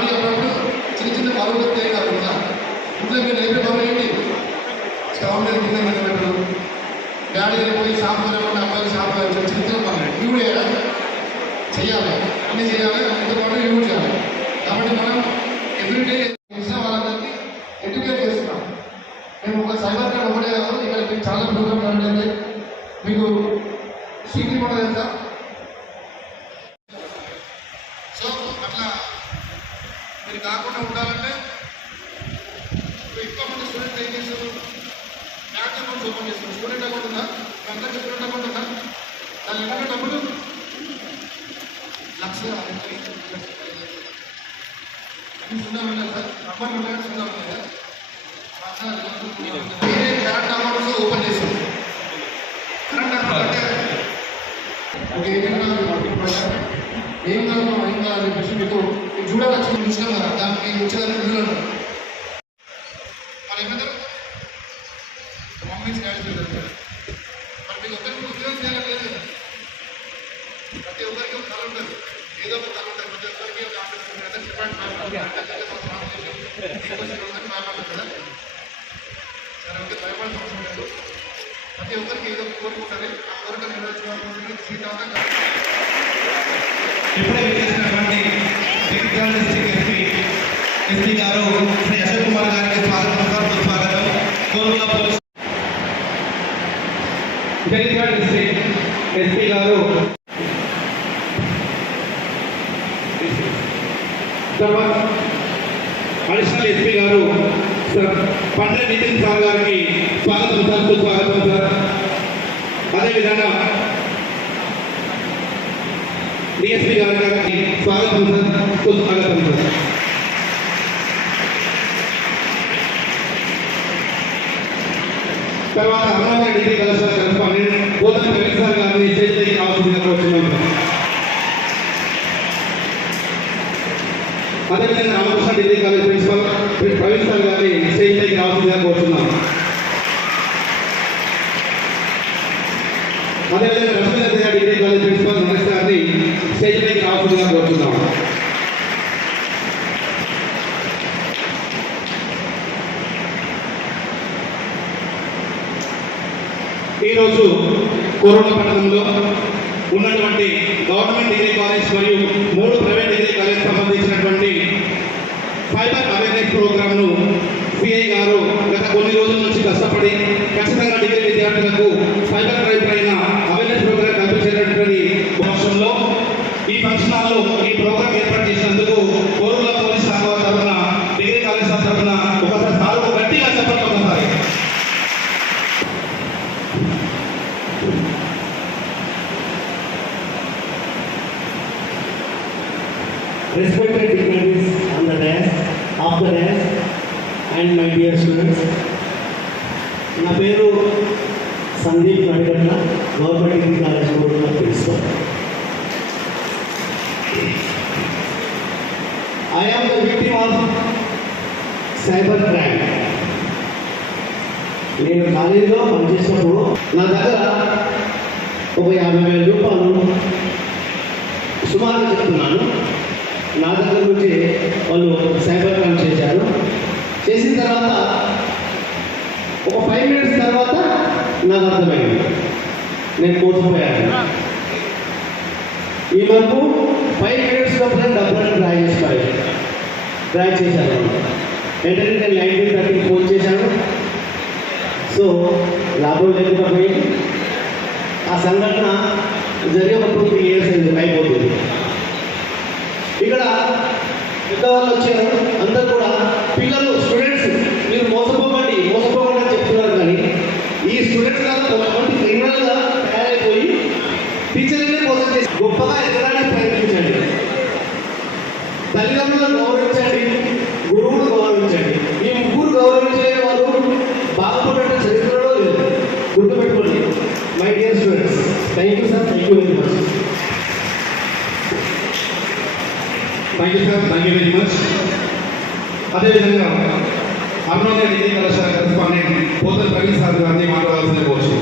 గాడి అప్పుడప్పుడు చిన్న చిన్న పాల్గొతే కాకుండా ఇంట్లో మీరు నేర్పే పనులు ఏంటి? స్టవ్ మీద కింద మీద పెట్టడం, గాడి పోయి షాప్ పోయినప్పుడు అబ్బాయిలు షాప్ చిన్న చిన్న పనులు ఇవి కూడా చేయాలి, అన్నీ చేయాలి. ఇంత పాటు ఇవి కూడా చేయాలి. కాబట్టి మనం ఎవ్రీడే తెలిసిన వాళ్ళందరికీ ఎడ్యుకేట్ చేస్తున్నాం. మేము ఒక సైబర్ క్రైమ్ ఒకటే కాదు, ఇక్కడ మీకు చాలా ప్రోగ్రామ్స్ అంటే మీకు సీటీ కూడా తెలుసా? సో అట్లా మీరు కాకుండా ఉండాలంటే ఎక్కువ మంది స్టూడెంట్ ఏం చేస్తారు? బ్యాంక్ అకౌంట్స్ ఓపెన్ చేస్తారు. స్టూడెంట్ అకౌంట్ ఉందా? అందరికీ స్టూడెంట్ అకౌంట్ ఉందా? దాని ఎన్నో డబ్బులు 1,00,000 ఉండాలి సార్. నంబర్ ఉండాలి, ఉండాలి కదా. కరెంట్ అకౌంట్స్ ఓపెన్ చేస్తారు. కరెంట్ అకౌంట్ అంటే ఒక ఏజెంట్ ఏం కాదు ఏం కాదు చెప్పేసి మీకు చూడాలి చూసినాం కదా, దానికి వచ్చేదాన్ని చూడాలి. వాళ్ళు ఏమంటారు? మమ్మీ స్టాండ్ చేస్తారు. మరి మీకు ఒకరికి ఉద్యోగం చేయాలని లేదు కదా. ప్రతి ఒక్కరికి ఒక కళ ఉంటుంది, ఏదో ఒక కళ ఉంటుంది. ప్రతి ఒక్కరికి ఒక ఆఫీస్ ఉంటుంది కదా, డిపార్ట్మెంట్ కదా. సరే ఓకే, భయపడాల్సిన అవసరం లేదు. ప్రతి ఒక్కరికి ఏదో కోరుకుంటుంది, ఆ కోరిక నెరవేర్చుకోవాల్సిన సీట్ అవుతాం. ఇప్పుడే విచ్చేసినటువంటి జగిత్యాల డిస్ట్రిక్ట్ ఎస్పీ గారు శ్రీ అశోక్ కుమార్ గారికి స్వాగతం, సుస్వాగతం. Korutla police Jagtial district SP గారు తర్వాత అడిషనల్ ఎస్పీ గారు పండ్ల నితిన్ సార్ గారికి స్వాగతం సార్, సుస్వాగతం సార్. అదేవిధంగా డిఎస్పీ గారికి స్వాగతం సార్, సుస్వాగతం సార్. తర్వాత అమరావతి డిగ్రీ కళాశాల కరెస్పాండెంట్ పోతన ప్రవీణ్ సార్ గారిని స్టేజ్ పైకి రావాల్సిందిగా కోరుతున్నాం. అదేవిధంగా Ramakrishna degree college principal Praveen sir గారిని స్టేజ్ పైకి రావాల్సిందిగా కోరుతున్నాం. అదేవిధంగా Ramesh degree college principal Naresh గారిని స్టేజ్ పైకి రావాల్సిందిగా కోరుతున్నాం. ఈరోజు కోరుట్ల పట్టణంలో ఉన్నటువంటి గవర్నమెంట్ డిగ్రీ కాలేజ్ మరియు 3 ప్రైవేట్ డిగ్రీ కాలేజ్ సంబంధించినటువంటి ఫైబర్ అవేర్నెస్ ప్రోగ్రామ్ను సిఐ గారు గత కొన్ని రోజుల నుంచి కష్టపడి ఖచ్చితంగా డిగ్రీ విద్యార్థులకు ఫైబర్ క్రైమ్ పైన అవేర్నెస్ ప్రోగ్రామ్ కల్పించేటటువంటి పక్షంలో ఈ ఫంక్షన్ హాల్లో ఈ ప్రోగ్రామ్ ఏర్పాటు చేసినందుకు కోరుట్ల పోలీస్ శాఖ తరఫున, డిగ్రీ కాలేజ్ తరఫున ఒకసారి సార్లు గట్టిగా చెప్పండి. ఒకసారి respected dignitaries on the desk, off the desk, and my dear students. నా పేరు Sandeep Nadigatla, government degree college Koratla principal. I am the victim of cyber crime. నేను కాలేజీలో పనిచేసినప్పుడు నా దగ్గర ఒక 50,000 రూపాయలు సుమారుగా చెప్తున్నాను, నా దగ్గర నుంచి వాళ్ళు సైబర్ క్రైమ్ చేశారు. చేసిన తర్వాత ఒక 5 minutes తర్వాత నాకు అర్థమైంది నేను మోసపోయాను. ఈ వరకు 5 minutes లోపల డబ్బులను డ్రా చేశాను. వెంటనే నేను 1930 ఫోన్ చేశాను. సో లాభం లేకపోయింది. ఆ సంఘటన జరిగే ఒక 2-3 years అయిపోతుంది. ఇక్కడ పెద్దవాళ్ళు వచ్చారు, అందరూ కూడా పిల్లలు స్టూడెంట్స్ మీరు మోసపోకండి అని చెప్తున్నారు. కానీ ఈ స్టూడెంట్స్ కాదు కొంతమంది క్రిమినల్గా తయారైపోయి టీచర్లనే మోసం చేసి గొప్పగా ఎదగడానికి ప్రయత్నించండి. తల్లిదండ్రులను గౌరవించండి, గురువును గౌరవించండి. ఈ 3 గౌరవించే వాళ్ళు బాగుపడే చరిత్రలో లేదు, గుర్తుపెట్టుకోండి. My dear students, thank you sir, thank you very much. Thank you sir, thank you very much. అదేవిధంగా అమరావతి డిగ్రీ కళాశాల కరెస్పాండెంట్ పోతన ప్రవీణ్ సార్ గారిని మాట్లాడాల్సిన కోరుచు.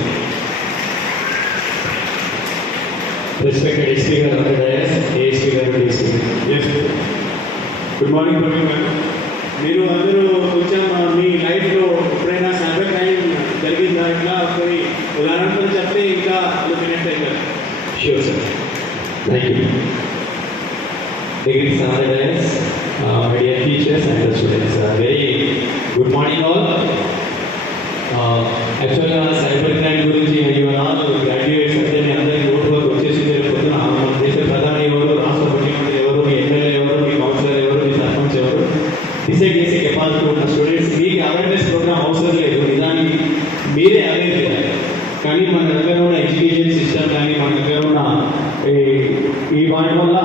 Respected speaker of the dais, ASP Government. Yes. Good morning Praveen గారు. మీరు అందరూ కొంచెం మీ లైఫ్లో ఎప్పుడైనా సైబర్ క్రైమ్ జరిగిందా? ఇట్లా కొన్ని ఉదాహరణలు చెప్తే ఇంకా అల్యూమినేట్ అవుతారు. Sure, sir. Thank you. Degree Saturdays, my dear teachers and the students. Very good morning all. Actually, cyber crime గురించి you are all graduates అంటే మీ అందరికీ నోట్ వర్క్ వచ్చేసింది. పొద్దున మన దేశ ప్రధాని ఎవరు, రాష్ట్ర ముఖ్యమంత్రి ఎవరు, మీ ఎమ్మెల్యే ఎవరు, మీ కౌన్సిలర్ ఎవరు, మీ సర్పంచ్ ఎవరు డిసైడ్ చేసే కెపాసిటీ ఉన్న స్టూడెంట్స్ మీకు అవేర్నెస్ ప్రోగ్రామ్ అవసరం లేదు. నిజానికి మీరే అవేర్ చేయాలి. కానీ మన దగ్గర ఉన్న ఎడ్యుకేషన్ సిస్టమ్ కానీ మన దగ్గర ఉన్న ఈ వాటి వల్ల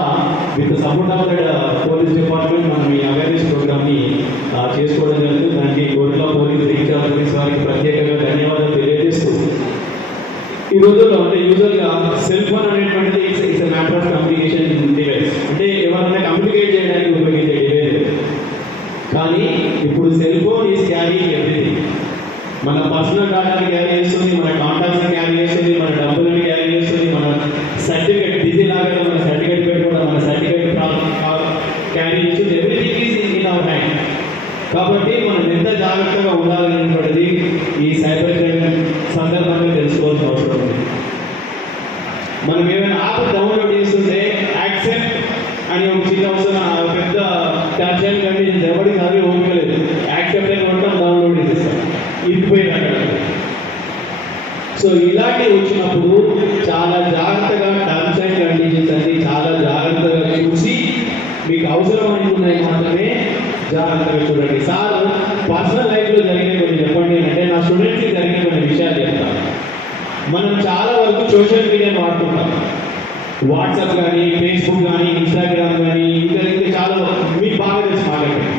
with support of that police department మనం ఈ అవేర్నెస్ ప్రోగ్రామ్ని చేసుకోవడం జరుగుతుంది. దానికి గోల్డ్లో పోలీస్ రీచా పోలీస్ వారికి ప్రత్యేకంగా ధన్యవాదాలు తెలియజేస్తూ ఈ రోజుల్లో అంటే యూజువల్గా సెల్ ఫోన్ అనేటువంటిది it's matter of communication device. అంటే ఎవరైనా కమ్యూనికేట్ చేయడానికి ఉపయోగించే డివైస్. కానీ ఇప్పుడు cell phone is carrying everything. మన పర్సనల్ డాటాని క్యారీ చేస్తుంది, మన కాంటాక్ట్స్ని క్యారీ చేస్తుంది, మన డబ్బులని క్యారీ చేస్తుంది, మన సర్టిఫికేట్ బిజీ లాగా మన సర్టిఫికేట్ పెట్టుకోవడం, మన సర్టిఫికేట్ క్యారీ చేస్తుంది. Everything is in our hand. కాబట్టి మనం ఎంత జాగ్రత్తగా ఉండాలనేటువంటిది ఈ సైబర్ క్రైమ్ సందర్భంగా తెలుసుకోవాల్సిన అవసరం ఉంది. మనం ఏమైనా యాప్ డౌన్లోడ్ చేస్తుంటే యాక్సెప్ట్ అని ఒక చిన్న అవసరం పెద్ద టర్మ్స్ కండిషన్స్ ఎవరికి అవి ఓపికలేదు. యాక్సెప్ట్ అని కొట్టడం డౌన్లోడ్ చేసేస్తాం ఇరిపోయినట్టు. సో ఇలాంటివి వచ్చినప్పుడు చాలా జాగ్రత్తగా టర్మ్స్ అండ్ కండిషన్స్ అన్ని చాలా జాగ్రత్తగా చూసి మీకు అవసరం అనుకున్నాయి మాత్రమే జాగ్రత్తగా చూడండి. సార్ పర్సనల్ లైఫ్లో జరిగిన కొన్ని చెప్పండి అంటే నా స్టూడెంట్స్కి జరిగిన కొన్ని విషయాలు చెప్తాను. మనం చాలా వరకు సోషల్ మీడియాని వాడుకుంటాం. వాట్సాప్ కానీ, ఫేస్బుక్ కానీ, ఇన్స్టాగ్రామ్ కానీ ఇంకా చాలా మీకు బాగా తెలుసు మాట్లాడండి.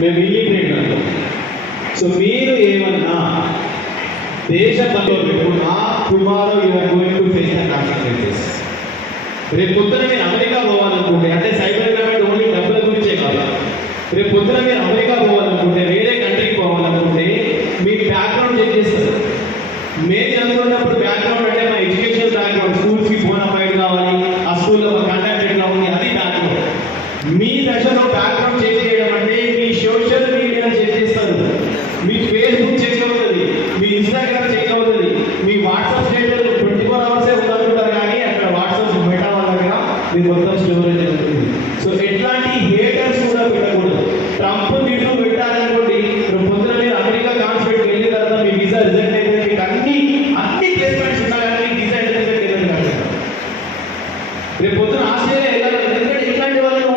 మేము ఇల్లిటరేట్ అంటాం. సో మీరు ఏమన్నా దేశ పెట్టుకున్నా tomorrow you are going to face the consequences. రేపు పొద్దున మీరు అమెరికా పోవాలనుకుంటే అంటే సైబర్ క్రైమ్ ఓన్లీ డబ్బుల గురించే కాదు. రేపు పొద్దున మీరు అమెరికా పోవాలనుకుంటే వేరే కంట్రీకి పోవాలనుకుంటే మీ బ్యాక్గ్రౌండ్ చెక్ చేస్తారు. మేము చదువుకున్నప్పుడు బ్యాక్గ్రౌండ్ అంటే మా ఎడ్యుకేషన్ బ్యాక్గ్రౌండ్, స్కూల్స్కి బోనాఫైడ్ కావాలి, ఆ స్కూల్లో కండక్ట్ ఎట్లా ఉంది అది బ్యాక్గ్రౌండ్. మీ దశలో బ్యాక్గ్రౌండ్ చెక్ చేయడం అంటే మీ సోషల్ మీడియా చెక్ చేస్తారు, మీ ఫేస్బుక్ చెక్ అవుతుంది, మీ ఇన్స్టాగ్రామ్ చెక్ అవుతుంది, మీ వాట్సాప్ స్టేటస్ 24 అవర్సే ఉందనుకుంటారు కానీ అక్కడ వాట్సాప్ మెటా వాళ్ళ దగ్గర మీ మొత్తం స్టోరేజ్ అవుతుంది. సో ఎట్లాంటి హేటర్స్ కూడా పెట్టకూడదు. ట్రంప్ వీడియో పెట్టాలనుకోండి, పొద్దున మీరు అమెరికా కాన్సులేట్కి వెళ్ళిన తర్వాత మీ వీసా రిజెక్ట్ అయితే మీకు అన్ని ప్లేస్మెంట్స్ ఉండాలని వీసా రిజెక్ట్ అయితే కాదు. రేపు పొద్దున ఆస్ట్రేలియా వెళ్ళాలి ఎందుకంటే ఇట్లాంటి వాళ్ళను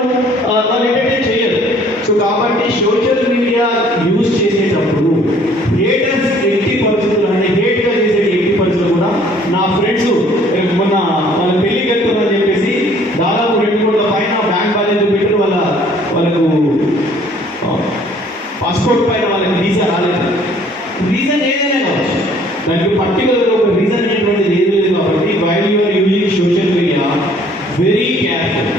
వాళ్ళు ఎంటర్టైన్ చేయరు. సో కాబట్టి సోషల్ మీడియా యూజ్ చేసేటప్పుడు హేటర్స్ ఎట్టి పరిస్థితులు అంటే హేట్గా చేసే ఎట్టి పరిస్థితులు కూడా నా ఫ్రెండ్స్ మొన్న వాళ్ళ పెళ్లికి వెళ్తున్నారని చెప్పేసి దాదాపు 2 కోట్ల పైన బ్యాంక్ బ్యాలెన్స్ పెట్టి వాళ్ళకు పాస్పోర్ట్ పైన వాళ్ళకి వీసా రాలేదు. రీజన్ ఏదైనా కావచ్చు, దానికి పర్టికులర్ ఒక రీజన్ అనేటువంటిది ఏది లేదు. కాబట్టి while you are using social media very careful.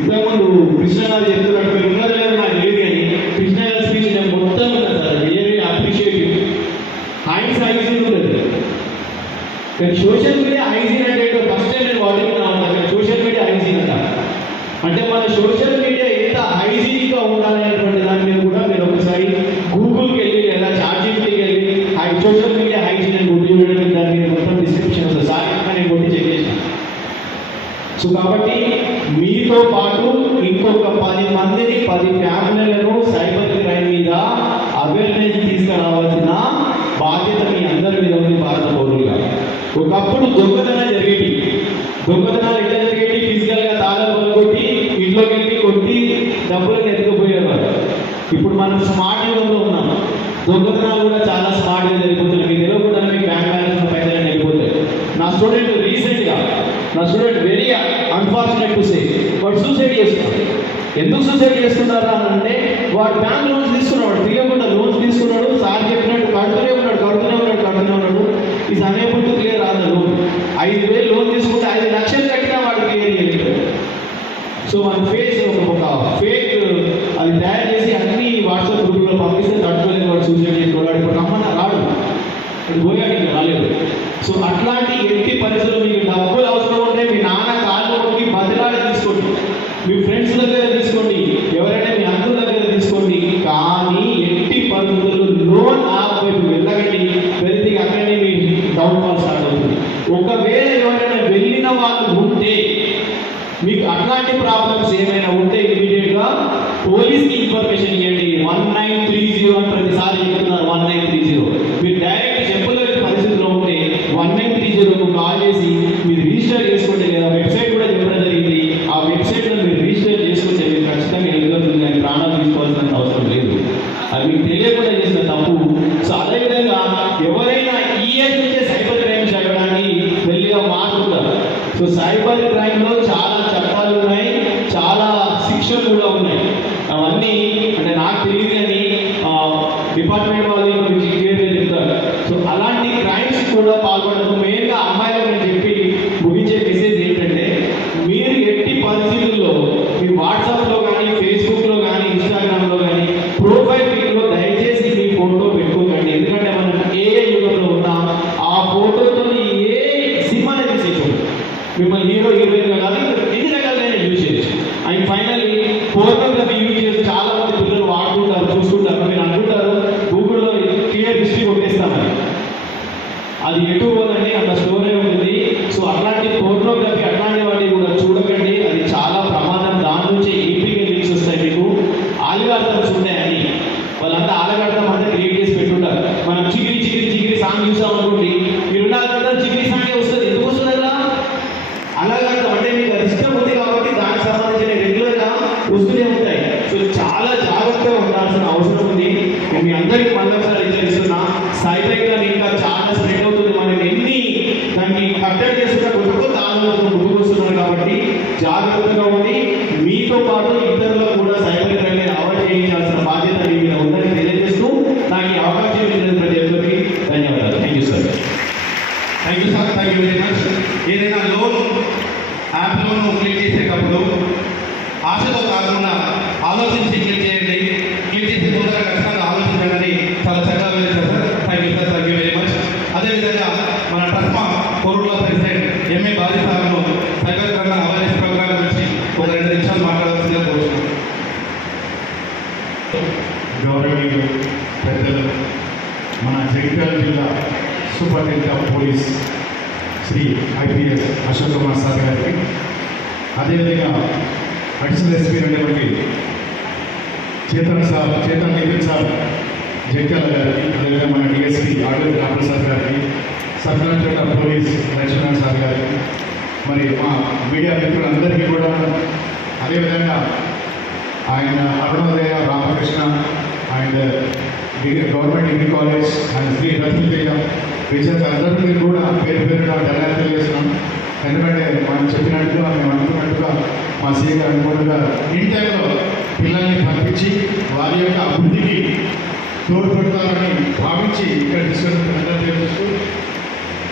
ఇంతకుముందు కృష్ణ గారు చెప్తున్నట్టు మీరు ఉన్నది లేదు నాకు లేదు కానీ కృష్ణ గారి స్పీచ్ నేను మొత్తం ఉన్నాను sir. Really appreciative. Heinz hygiene ఉంటుంది కానీ సోషల్ మీడియా హైజీన్ అంటే ఫస్ట్ టైం నేను వాడుతున్నా ఉంటాను. సోషల్ మీడియా హైజీన్ అంట అంటే మన సోషల్ మీడియా ఎంత హైజీన్గా ఉండాలనేటువంటి దాని మీద కూడా మీరు ఒకసారి గూగుల్కి వెళ్ళి లేదా చాట్‌జీపీటీకి వెళ్ళి సోషల్ మీడియా హైజీన్ అని కొట్టి చూడండి. దాని మీద మొత్తం డిస్క్రిప్షన్ వస్తుంది. సార్ నేను కొట్టి చెక్ చేసాను. సో కాబట్టి మీతో పాటు ఇంకొక 10 మందిని 10 ఫ్యామిలీలను సైబర్ క్రైమ్ మీద అవేర్నెస్ తీసుకురావాల్సిన బాధ్యత మీ అందరి మీద ఉంది భారత పౌరులుగా. ఒకప్పుడు దొంగతనాలు జరిగేవి. దొంగతనాలు ఎట్లా జరిగేవి? ఫిజికల్గా తాళాలు కొట్టి ఇంట్లోకి వెళ్ళి కొట్టి డబ్బులను ఎత్తుకుపోయేవారు. ఇప్పుడు మనం స్మార్ట్ యుగంలో ఉన్నాం. దొంగతనాలు కూడా చాలా స్మార్ట్గా జరిగిపోతుంది. మీకు తెలియకుండా మీకు బ్యాంక్ బ్యాలెన్స్ పైన వెళ్ళిపోతాయి. నా student very unfortunate to say వాడు సూసైడ్ చేస్తున్నాడు. ఎందుకు సూసైడ్ చేస్తున్నారా అంటే వాడు బ్యాంక్ లోన్స్ తీసుకున్నాడు, తీయకుండా లోన్స్ తీసుకున్నాడు. సార్ చెప్పినట్టు కడుతూనే ఉన్నాడు. ఈ unable to clear on the loan. 5,000 loan తీసుకుంటే 5 లక్షలు కట్టినా వాడు క్లియర్ చేయలేదు. సో మన ఫేక్ అది తయారు చేసి అన్ని వాట్సాప్ గ్రూప్లో పంపిస్తే తట్టుకోలేదు. వాడు సూసైడ్ చేసుకోవాలి. ఇప్పుడు రమ్మన్నా రాడు, అది పోయాడు, ఇంకా రాలేదు. సో అట్లాంటి ఎట్టి పరిస్థితుల్లో మీకు డబ్బులు అవసరం ఉంటే మీ నాన్న కాళ్ళు కొట్టి బదిలాడి తీసుకోండి, మీ ఫ్రెండ్స్ దగ్గర తీసుకోండి. ఎవరైనా ఇట్లాంటి ప్రాబ్లమ్స్ ఏమైనా ఉంటే ఇమీడియట్ గా పోలీస్కి ఇన్ఫర్మేషన్ ఇవ్వండి. 1930 అని ప్రతిసారి చెప్తున్నారు. 1930 మీరు డైరెక్ట్ చెప్పలేని పరిస్థితిలో ఉంటే 1930కు కాల్ చేసి మీరు రిజిస్టర్ చేసుకుంటే, లేదా వెబ్సైట్ కూడా చెప్పడం జరిగింది, ఆ వెబ్సైట్లో మీరు రిజిస్టర్ చేసుకుంటే మీరు ఖచ్చితంగా ఎదుగుతుంది. కానీ ప్రాణాలు తీసుకోవాల్సిన అవసరం లేదు. అది మీకు తెలియకుండా చేసిన తప్పు. సో అదేవిధంగా ఎవరైనా ఈ ఏజ్ నుంచే సైబర్ క్రైమ్ చేయడానికి వెళ్ళిగా మారుతుంటారు. సో సైబర్ క్రైమ్లో చాలా చట్టాలు ఉన్నాయి, చాలా శిక్షలు కూడా ఉన్నాయి. అవన్నీ అంటే నాకు తెలియదు కానీ డిపార్ట్మెంట్ వాళ్ళు గురించి క్లియర్గా చెప్తారు. సో అలాంటి క్రైమ్స్ కూడా పాల్పడదు. మెయిన్గా అమ్మాయిలకు నేను చెప్పి ముగించే మెసేజ్ ఏంటంటే, మీరు ఎట్టి పరిస్థితుల్లో మీ వాట్సాప్లో కానీ, ఫేస్బుక్లో కానీ, ఇన్స్టాగ్రామ్లో కానీ ప్రొఫైల్ పిక్లో దయచేసి మీ ఫోటో పెట్టుకోకండి. ఎందుకంటే మనం ఏ యుగంలో ఉన్నా ఆ ఫోటోతో ఏ సినిమానే తీసేయచ్చు. మిమ్మల్ని హీరో హీరోయిన్గా కాదు, ఎన్ని రకాలైనా యూజ్ చేయొచ్చు. అండ్ ఫైనల్లీ ఫోటోగ్రఫీ యూజ్ చేసి చాలా మంది పిల్లలు వాడుతుంటారు, చూసుకుంటారు. మీరు అనుకుంటారు గూగుల్లో క్లియర్ హిస్టరీ కొట్టేస్తామని. అది ఎటు పోదండి, అట్లా స్టోరీ ఉంటుంది. సో అట్లాంటి ఫోటోగ్రఫీ అట్లాంటి వాటిని కూడా చూడకండి. అది చాలా ప్రమాదం. దాని నుంచి ఏపీకే లింక్స్ వస్తాయి. మీకు ఆలిగార్థమ్స్ ఉంటాయని వాళ్ళంతా ఆలగార్థం అంతా క్రియేట్ చేసి పెట్టుంటారు. మనం చిగిరి చిగిరి చిగిరి సాంగ్ చూసాం అనుకోండి, మీరు చిగిరి సాంగే వస్తుంది. ఎందుకు వస్తుంది అలా? అలాగర్థం అంటే మీకు అది ఇష్టం ఉంది కాబట్టి దానికి సంబంధించిన రెగ్యులర్గా వస్తూనే ఉంటాయి. సో చాలా జాగ్రత్తగా ఉండాల్సిన అవసరం ఉంది. నేను మీ అందరికీ మళ్ళొకసారి హెచ్చరిస్తున్నా, సైబర్ క్రైమ్ ఇంకా చాలా స్ప్రెడ్ అవుతుంది. మనం ఎన్ని దాన్ని కట్టడి చేస్తున్న కొడుకు దానిలో ముందుకు వస్తున్నారు. కాబట్టి జాగ్రత్తగా ఉండి మీతో పాటు ఇతరులకు కూడా సైబర్ క్రైమ్ అవాయిడ్ చేయించాల్సిన బాధ్యత మీ మీద ఉందని తెలియజేస్తూ నాకు ఈ అవకాశం ఇచ్చిన ప్రతి ఒక్కరికి ధన్యవాదాలు. Thank you sir. Thank you sir, thank you very much. ఏదైనా లోన్ యాప్ లోన్ క్లిక్ చేసేటప్పుడు ఆశతో కాకుండా ఆలోచించి క్లిక్ చేయండి. క్లిక్ చేసే ముందర ఖచ్చితంగా ఆలోచించండి. చాలా చక్కగా వివరించారు sir. Thank you sir, thank you very much. అదేవిధంగా మన టర్మా కోరుట్ల ప్రెసిడెంట్ ఎంఏ బాజీ సార్ను సైబర్ క్రైమ్ అవేర్నెస్ ప్రోగ్రామ్ గురించి ఒక 2 నిమిషాలు మాట్లాడాల్సిందిగా కోరుతున్నాను. గౌరవనీయులు పెద్దలు, మన జగిత్యాల జిల్లా superintendent of police Shri IPS Ashok Kumar sir గారికి, అదేవిధంగా అడిషనల్ ఎస్పీ అయినటువంటి చేతన్ నితిన్ సార్ జగిత్యాల గారికి, అదేవిధంగా మన డిఎస్పీ ఆర్డర్ రామప్రసాద్ గారికి, sub collector of police Lakshman sir గారికి, మరి మా మీడియా మిత్రులందరికీ కూడా, అదేవిధంగా ఆయన Arunodaya Ramakrishna and government degree college and Shri Ratnateja teachers అందరికీ కూడా పేరు పేరుగా ధన్యవాదాలు తెలియజేస్తున్నాం. ఎందుకంటే మనం చెప్పినట్టుగా, మేము అనుకున్నట్టుగా మా సీఏ గారు అనుకున్నట్టుగా ఇన్ టైంలో పిల్లల్ని పంపించి వారి యొక్క అభివృద్ధికి తోడ్పడతారని భావించి ఇక్కడ తీసుకొని అందరూ తెలియజేస్తూ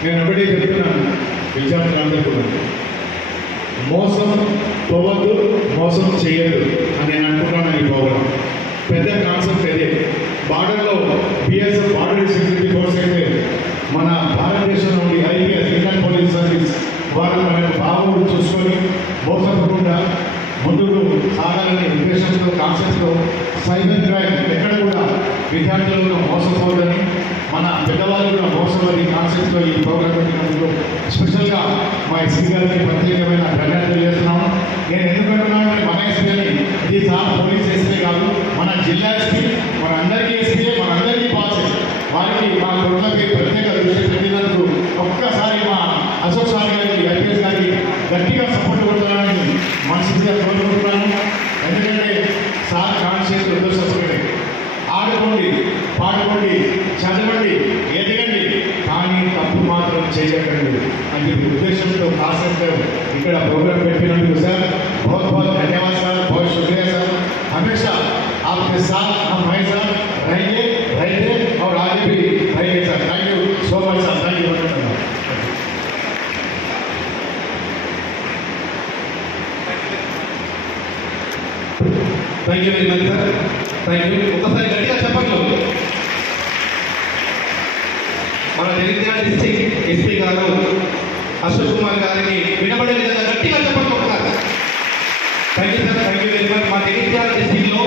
నేను ఒకటే చెప్తున్నాను విద్యార్థులందరూ కూడా, మోసం పోవద్దు, మోసం చేయొద్దు అని నేను అనుకుంటున్నాను. ఈ ప్రోగ్రామ్ పెద్ద కాన్సెప్ట్ అదే. బార్డర్లో బిఎస్ఎఫ్ బార్డర్ సెక్యూరిటీ ఫోర్స్ అయితే మన భారతదేశంలో ఉండి ఐపీఎస్ ఇండియన్ పోలీస్ సర్వీస్ వారు మన భావం చూసుకొని మోసపోకుండా ముందుకు సాగాలనే ఉద్దేశంతో కాన్సెప్ట్తో సైబర్ క్రైమ్ ఎక్కడ కూడా విద్యార్థులను మోసపోవద్దని, మన పెద్దవాళ్ళు కూడా మోసపోయి కాన్సెప్ట్తో ఈ ప్రోగ్రామ్ పెట్టినందుకు స్పెషల్గా మా ఎస్పీ గారికి ప్రత్యేకమైన ధన్యవాదాలు తెలియజేస్తున్నాము. నేను ఎందుకంటున్నాను, మన ఎస్పీ అని ఇది సార్ పోలీస్ ఎస్పీ కాదు, మన జిల్లా ఎస్పీ, మన అందరికీ ఎస్పీ, మన అందరికీ పాస్. వారికి మా కొడుకులకి ప్రత్యేక దృష్టి పెట్టినందుకు ఒక్కసారి మా అశోక్ సార్ గారికి, ఐపీఎస్ గారికి గట్టిగా సపోర్ట్ కొట్టాలని మనసుగా కోరుకుంటున్నాను. ఎందుకంటే సార్ కాన్షియస్ ఉద్దేశించుకోండి, ఆడుకోండి, పాడుకోండి, చదవండి, ఎదగండి, కానీ తప్పు మాత్రం చేయకండి అని ఉద్దేశంతో కాన్సెప్ట్ ఇక్కడ प्रोग्राम పెట్టినందుకు सर बहुत बहुत धन्यवाद सर, बहुत शुक्रिया सर। हमेशा आपके साथ हम भाई साहब रहेंगे और आगे भी रहेंगे sir. Thank you so much sir, thank you. Thank you very much sir, thank you. ఒకసారి గట్టిగా చెప్పండి. మన జగిత్యాల డిస్ట్రిక్ట్ ఎస్పీ గారు అశోక్ కుమార్ గారికి వినబడే విధంగా గట్టిగా చెప్పండి ఒకసారి. Thank you sir, thank you very much. మా జగిత్యాల డిస్ట్రిక్ట్లో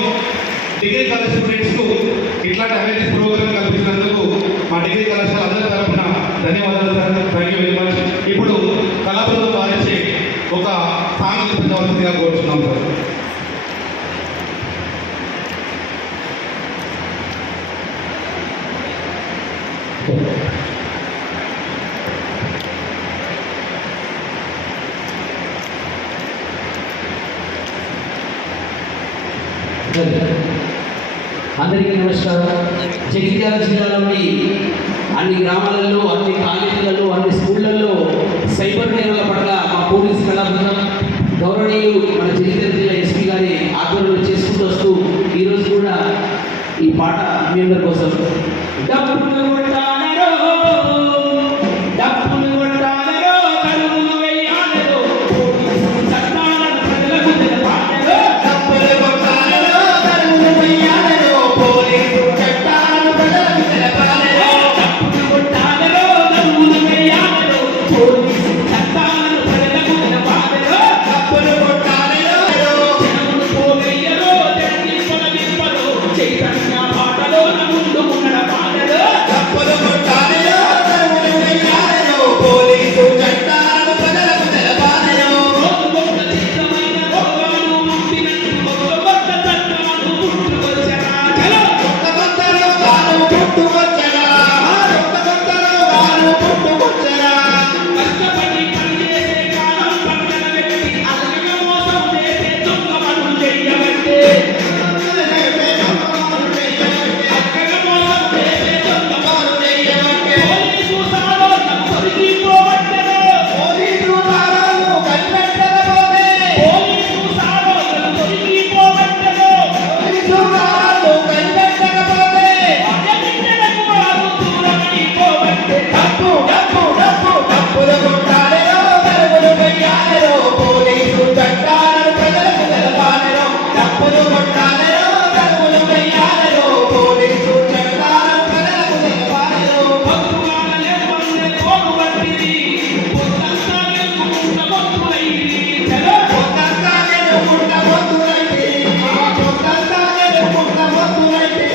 డిగ్రీ కాలేజ్ స్టూడెంట్స్కు ఇట్లాంటి అవేర్నెస్ ప్రోగ్రామ్ కల్పించినందుకు మా డిగ్రీ కళాశాల అందరి తరఫున ధన్యవాదాలు sir, thank you very much. ఇప్పుడు కళాబృందం వారించే ఒక సాంగ్ పెట్టవలసిందిగా కోరుతున్నాం సార్. అందరికీ నమస్కారం. జగిత్యాల జిల్లాలోని అన్ని గ్రామాలలో, అన్ని కాలేజీలలో, అన్ని స్కూళ్ళల్లో సైబర్ నేరాల పట్ల మా పోలీసు కళాబృందం గౌరవనీయులు మన జగిత్యాల జిల్లా ఎస్పీ గారి ఆధ్వర్యంలో చేసుకుంటూ వస్తూ ఈరోజు కూడా ఈ పాట మీ అందరి కోసం. డప్పులు కొట్టాలరో, డప్పులు కొట్టాలరో, తలుపులు వేయాలరో, పోలీసు చట్టాలను ప్రజలకు తెలపాలరో. డప్పులు కొట్టాలరో, తలుపులు వేయాలరో, పోలీసు చట్టాలను ప్రజలకు తెలపాలరో. డప్పులు కొట్టాలరో, తలుపులు వేయాలరో, పోలీసు చట్టాలను ప్రజలకు తెలపాలరో. డప్పులు కొట్టాలరో, జనమును పోగయ్యరో, జనని పొలవింపరో, చైతన్య పాటలో ముందుకు నడపాలరో. డప్పులు కొట్టాలరో, తలుపులు వేయాలరో, పోలీసు చట్టాలను ప్రజలకు తెలపాలరో. కొత్త చిత్తమైన రోగాలు పుట్టినట్టు కొత్త చట్టములు పుట్టుకొచ్చరా. కొత్త రోగాలు పుట్టుకొచ్చరా, కొత్త రోగాలు పుట్టుకొచ్చరా. కష్టపడి పనిచేసే కాలం పక్కన పెట్టి అలగ మోసం చేసే దొంగ పనులు చేయబట్టే. అక్కగ మోసం చేసే దొంగ పనులు చేయబట్టే. పోలీసు సారోళ్ళ తొలగిపోవట్టెను. పోలీసు సారోళ్ళు కనిపెట్టకపోతే. పోలీసు సారోళ్ళను తొలగిపోవట్టెను. పోలీసు సారోళ్ళు కనిపెట్టకపోతే. అడ్డగిట్టలకు వారు దూరమైపోవట్టే. డప్పు డప్పు డప్పు డప్పులు కొట్టాలెరో, తలుపులు వేయాలెరో, పోలీసు చట్టాలను ప్రజలకు తెలపాలెరో. డప్పులు కొట్టాలెరో, తలుపులు వేయాలెరో, పోలీసు చట్టాలను ప్రజలకు తెలపాలెరో. పొద్దుగాల లేవగానే కోడు పట్టిరి, పొద్దంతా వెలుగుకుంట పొద్దులైరి. పొద్దంతా వెలుగుకుంట పొద్దులైరి, పొద్దంతా వెలుగుకుంట పొద్దులైరి.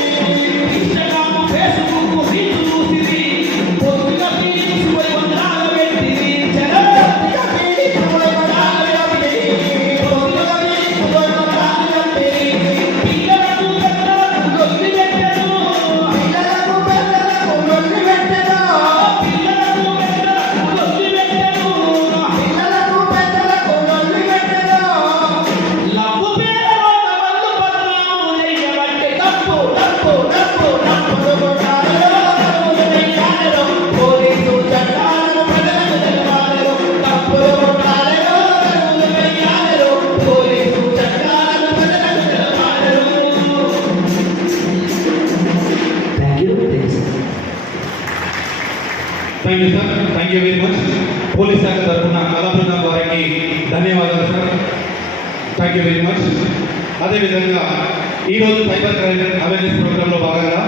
ఇన్స్టాగ్రామ్, ఫేస్బుక్ రీల్స్ చూసిరి, పొద్దుగా ఫీలింగ్స్ పోయి వందనాలు పెట్టిరి. పొద్దుగా ఫీలింగ్స్ పోయి వందనాలు పెట్టిరి, పొద్దుగా ఫీలింగ్స్ పోయి వందనాలు పెట్టిరి. పిల్లలకు పెద్దలకు లొల్లి పెట్టెను, పిల్లలకు పెద్దలకు లొల్లి పెట్టెను, పిల్లలకు పెద్దలకు లొల్లి పెట్టెను, పిల్లలకు పెద్దలకు లొల్లి పెట్టెను. లవ్వు పేరులో నవళ్ళు బదనాము చేయబట్టే. డప్పు డప్పు డప్పు డప్పులు కొట్టాలెరో, తలుపులు వేయాలెరో, పోలీసు చట్టాలను ప్రజలకు తెలపాలెరో. డప్పులు కొట్టాలెరో, తలుపులు వేయాలెరో, పోలీసు చట్టాలను ప్రజలకు తెలపాలెరో. Thank you sir. Thank you very much. Police శాఖ తరఫున కళాబృందం వారికి ధన్యవాదాలు sir. Thank you very much. అదేవిధంగా ఈరోజు సైబర్ క్రైమ్ అవేర్నెస్ ప్రోగ్రాంలో భాగంగా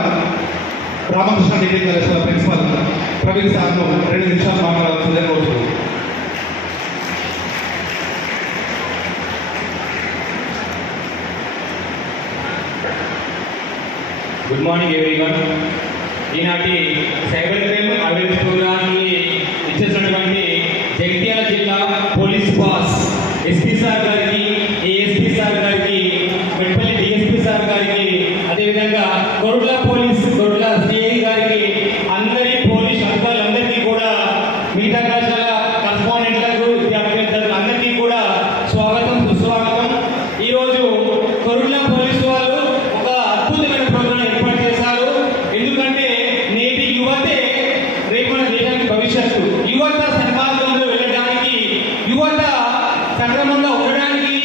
రామకృష్ణ డిగ్రీ కళాశాల ప్రిన్సిపల్ ప్రవీణ్ సార్ను 2 నిమిషాలు మాట్లాడాల్సిందే కోరుతున్నాను. Good morning everyone. ఈనాటి సైబర్ క్రైమ్ అవేర్నెస్ ప్రోగ్రామ్కి ఇచ్చేసినటువంటి జగిత్యాల జిల్లా పోలీస్ బాస్ ఎస్పీ సార్ గారికి, ఏఎస్పీ సార్ గారికి, మెట్పల్లి డిఎస్పీ సార్ గారికి, అదేవిధంగా కొరుట్ల సిఐ గారికి, అందరి పోలీస్ అధికారులందరికీ కూడా, మిగతా కళాశాల కరస్పాండెంట్లకు, విద్యార్థులకు అందరికీ కూడా స్వాగతం, సుస్వాగతం. ఈరోజు కొరుట్ల పోలీసు వాళ్ళు ఒక అద్భుతమైన ప్రోగ్రాం ఏర్పాటు చేశారు. ఎందుకంటే నేటి యువతే రేపు మన దేశానికి భవిష్యత్తు. యువత సన్మార్గంలో వెళ్ళడానికి, యువత సక్రమంగా ఉండడానికి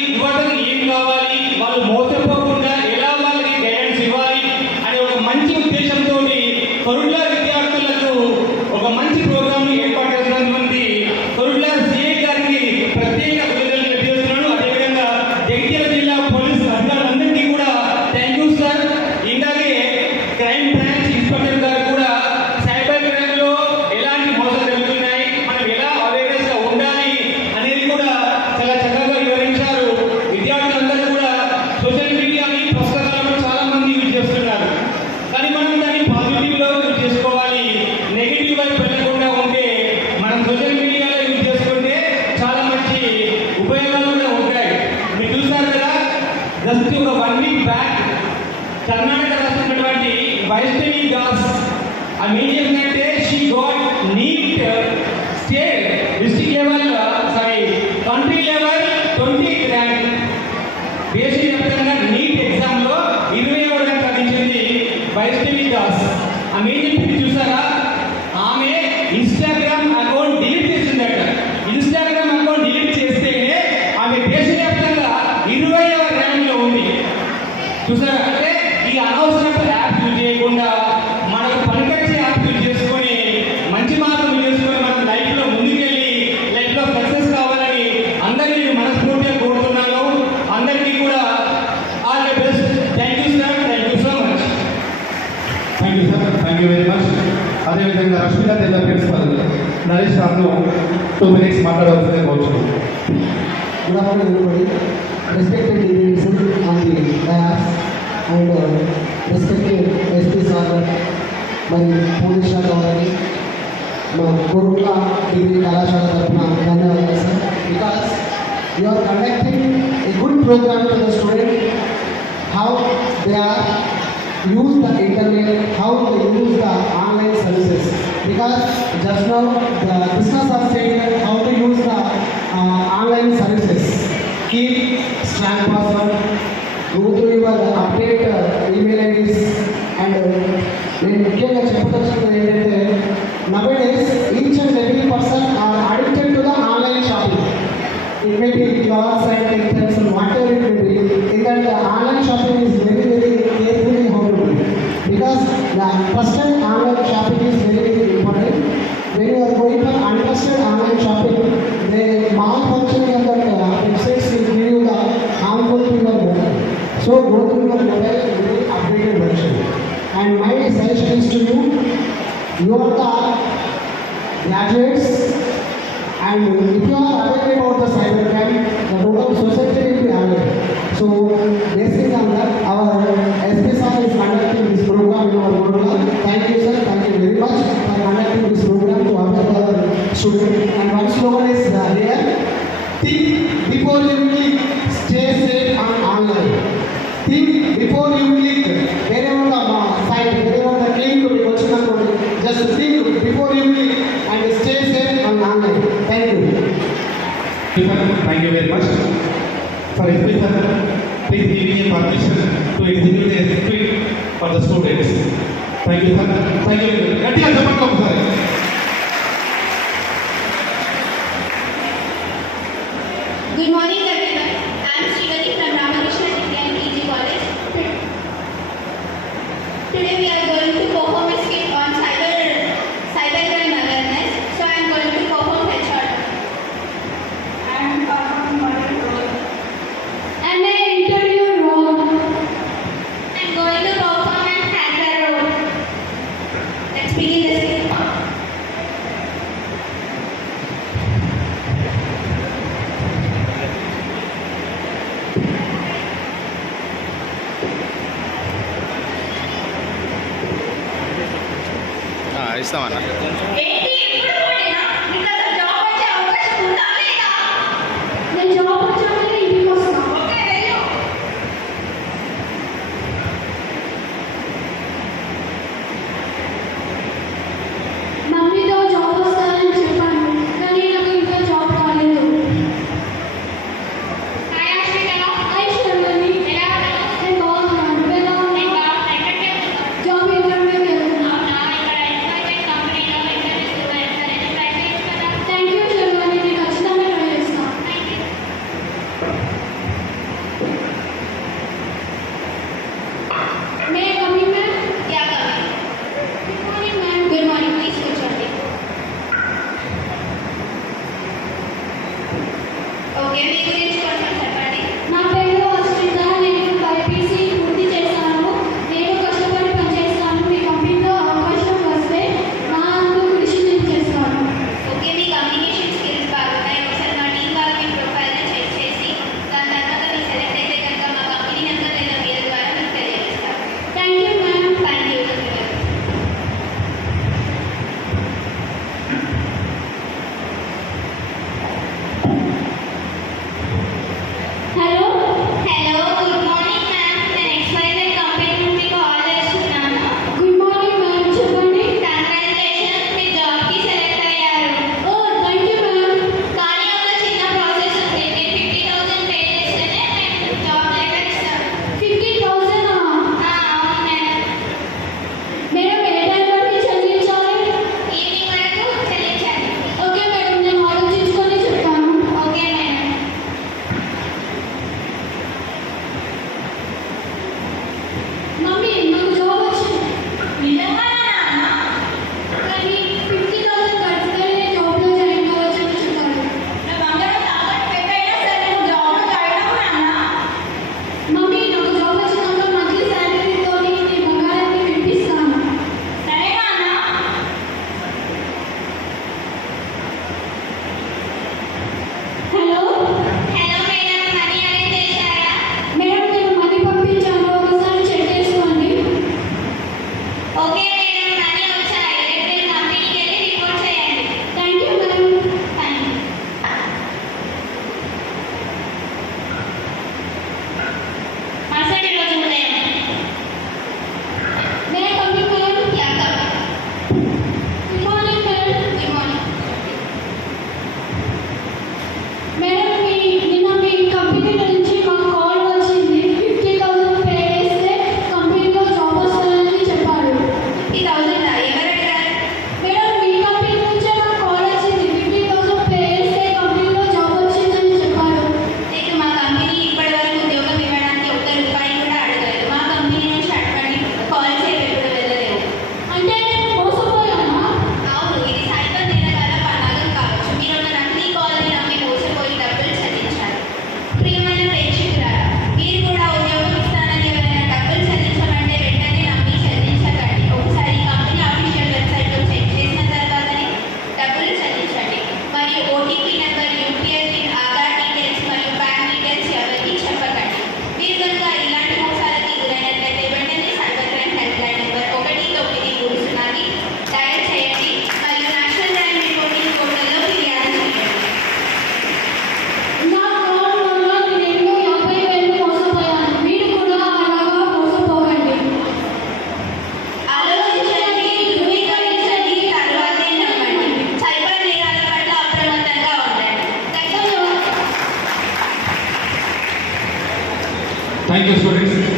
week back, కర్ణాటక రాష్ట్రంలోని వైష్ణవి దాస్ ఆ మీడియం కంటే she got NEET state district level country level 20th rank. దేశవ్యాప్తంగా నీట్ ఎగ్జామ్లో 20వ ర్యాంక్ సాధించింది వైష్ణవి దాస్. ఆమె ఏం చెప్పింది చూసారా? ఆమె ఇన్స్టాగ్రామ్ అకౌంట్ డిలీట్ చేసిందట. ఇన్స్టాగ్రామ్ అకౌంట్ డిలీట్ చేస్తేనే ఆమె దేశవ్యాప్తంగా 20వ ర్యాంక్లో ఉంది. చూసారా? అంటే ఈ అనవసరపు యాప్ యూజ్ చేయకుండా మనకు పనికొచ్చే యాప్ యూజ్ చేసుకొని మంచి మార్గం చేసుకొని మనం లైఫ్లో ముందుకెళ్ళి లైఫ్లో సక్సెస్ కావాలని అందరినీ మనస్ఫూర్తిగా కోరుతున్నాను. అందరికీ కూడా all the best. Thank you sir, thank you so much. Thank you sir, thank you very much. అదేవిధంగా రష్మిత తెల్ల ప్రిన్సిపల్ నరేష్ సార్ను 2 minutes మాట్లాడవలసిందే కోరుతున్నాను. Good afternoon, everybody. Respected dignitaries on the dais and respected SP sir, మరి police శాఖ వారికి మా Koratla degree కళాశాల తరఫున ధన్యవాదాలు సార్. Because you are conducting a good programme to the student, how they are use the internet, how they use the online services. Because just now the business are saying that how to use the online services. Keep strong password, go through your update email IDs, and నేను ముఖ్యంగా చెప్పదలుచుకున్నది ఏంటంటే nowadays each and every person are addicted to the online shopping. It may be clothes and textiles and whatever it may be. In that the online shopping is very carefully how to do. Because the trusted online shopping is very important. When you are going for untrusted online shopping, the malfunctioning of that websites will give you the harmful to your mobile. So go to your mobile and very updated version. And my suggestion is to you are the graduates, and if you are aware about the cybercrime, the total society will be aware. So based on that, our SP sir is conducting this program in our program. Thank you sir, thank you very much for conducting this program to aware our students. And one slogan is here: think before you click, stay safe on online. Think before you click. Wherever the site, wherever the link to be watching, just think before you click and stay safe on online. Thank you. Thank you very much. For SP sir, please give me a permission to execute a speech for the students. Thank you sir. Thank you. గట్టిగా చెప్పండి ఒకసారి. Good morning everyone. I am Srivati from Ramakrishna Degree and PG College. Today we are going to perform a skit on cybercrime awareness. So I am going to perform HR. I am performing model role. And I interview role. I am going to perform an hacker role. Let's begin the skit. ఇస్తామన్నా. ఏంటి ఇప్పుడు కూడానా? నీకు అసలు job వచ్చే అవకాశం ఉందా లేదా? నేను జాబ్ వచ్చాక ఇంటికి వస్తున్నా. ఓకే వెళ్ళు. మమ్మీతో జాబ్ వస్తుందని చెప్పాను, కానీ నాకు ఇంకా జాబ్ రాలేదు. హాయ్ ఆశ్రిత. హాయ్ శర్మని. ఎలా ఉన్నావు? నేను బాగున్నాను. నువ్వు ఎలా ఉన్నావు? నేను బాగున్నా. ఎక్కడికి వెళ్తున్నావు? జాబ్ ఇంటర్వ్యూకి వెళ్తున్నా. అవునా? ఇక్కడ కంపెనీలో interviews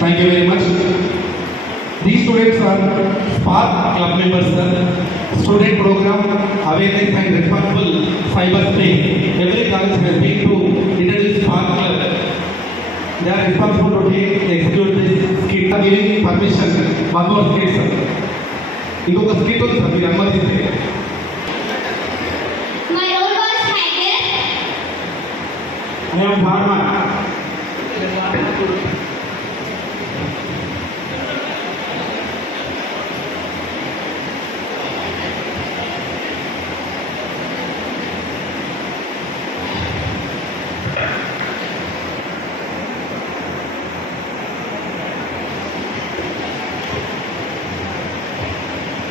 Thank you very much. These students are Spark Club members, sir. Student program awareness and responsible cyberspace. Every college has been to introduce Spark Club. They are responsible to execute this skit. Giving permission. One more skit, sir. ఇంకొక skit ఉంది sir, మీరు అనుమతిస్తే. My role was Hager. I am farmer.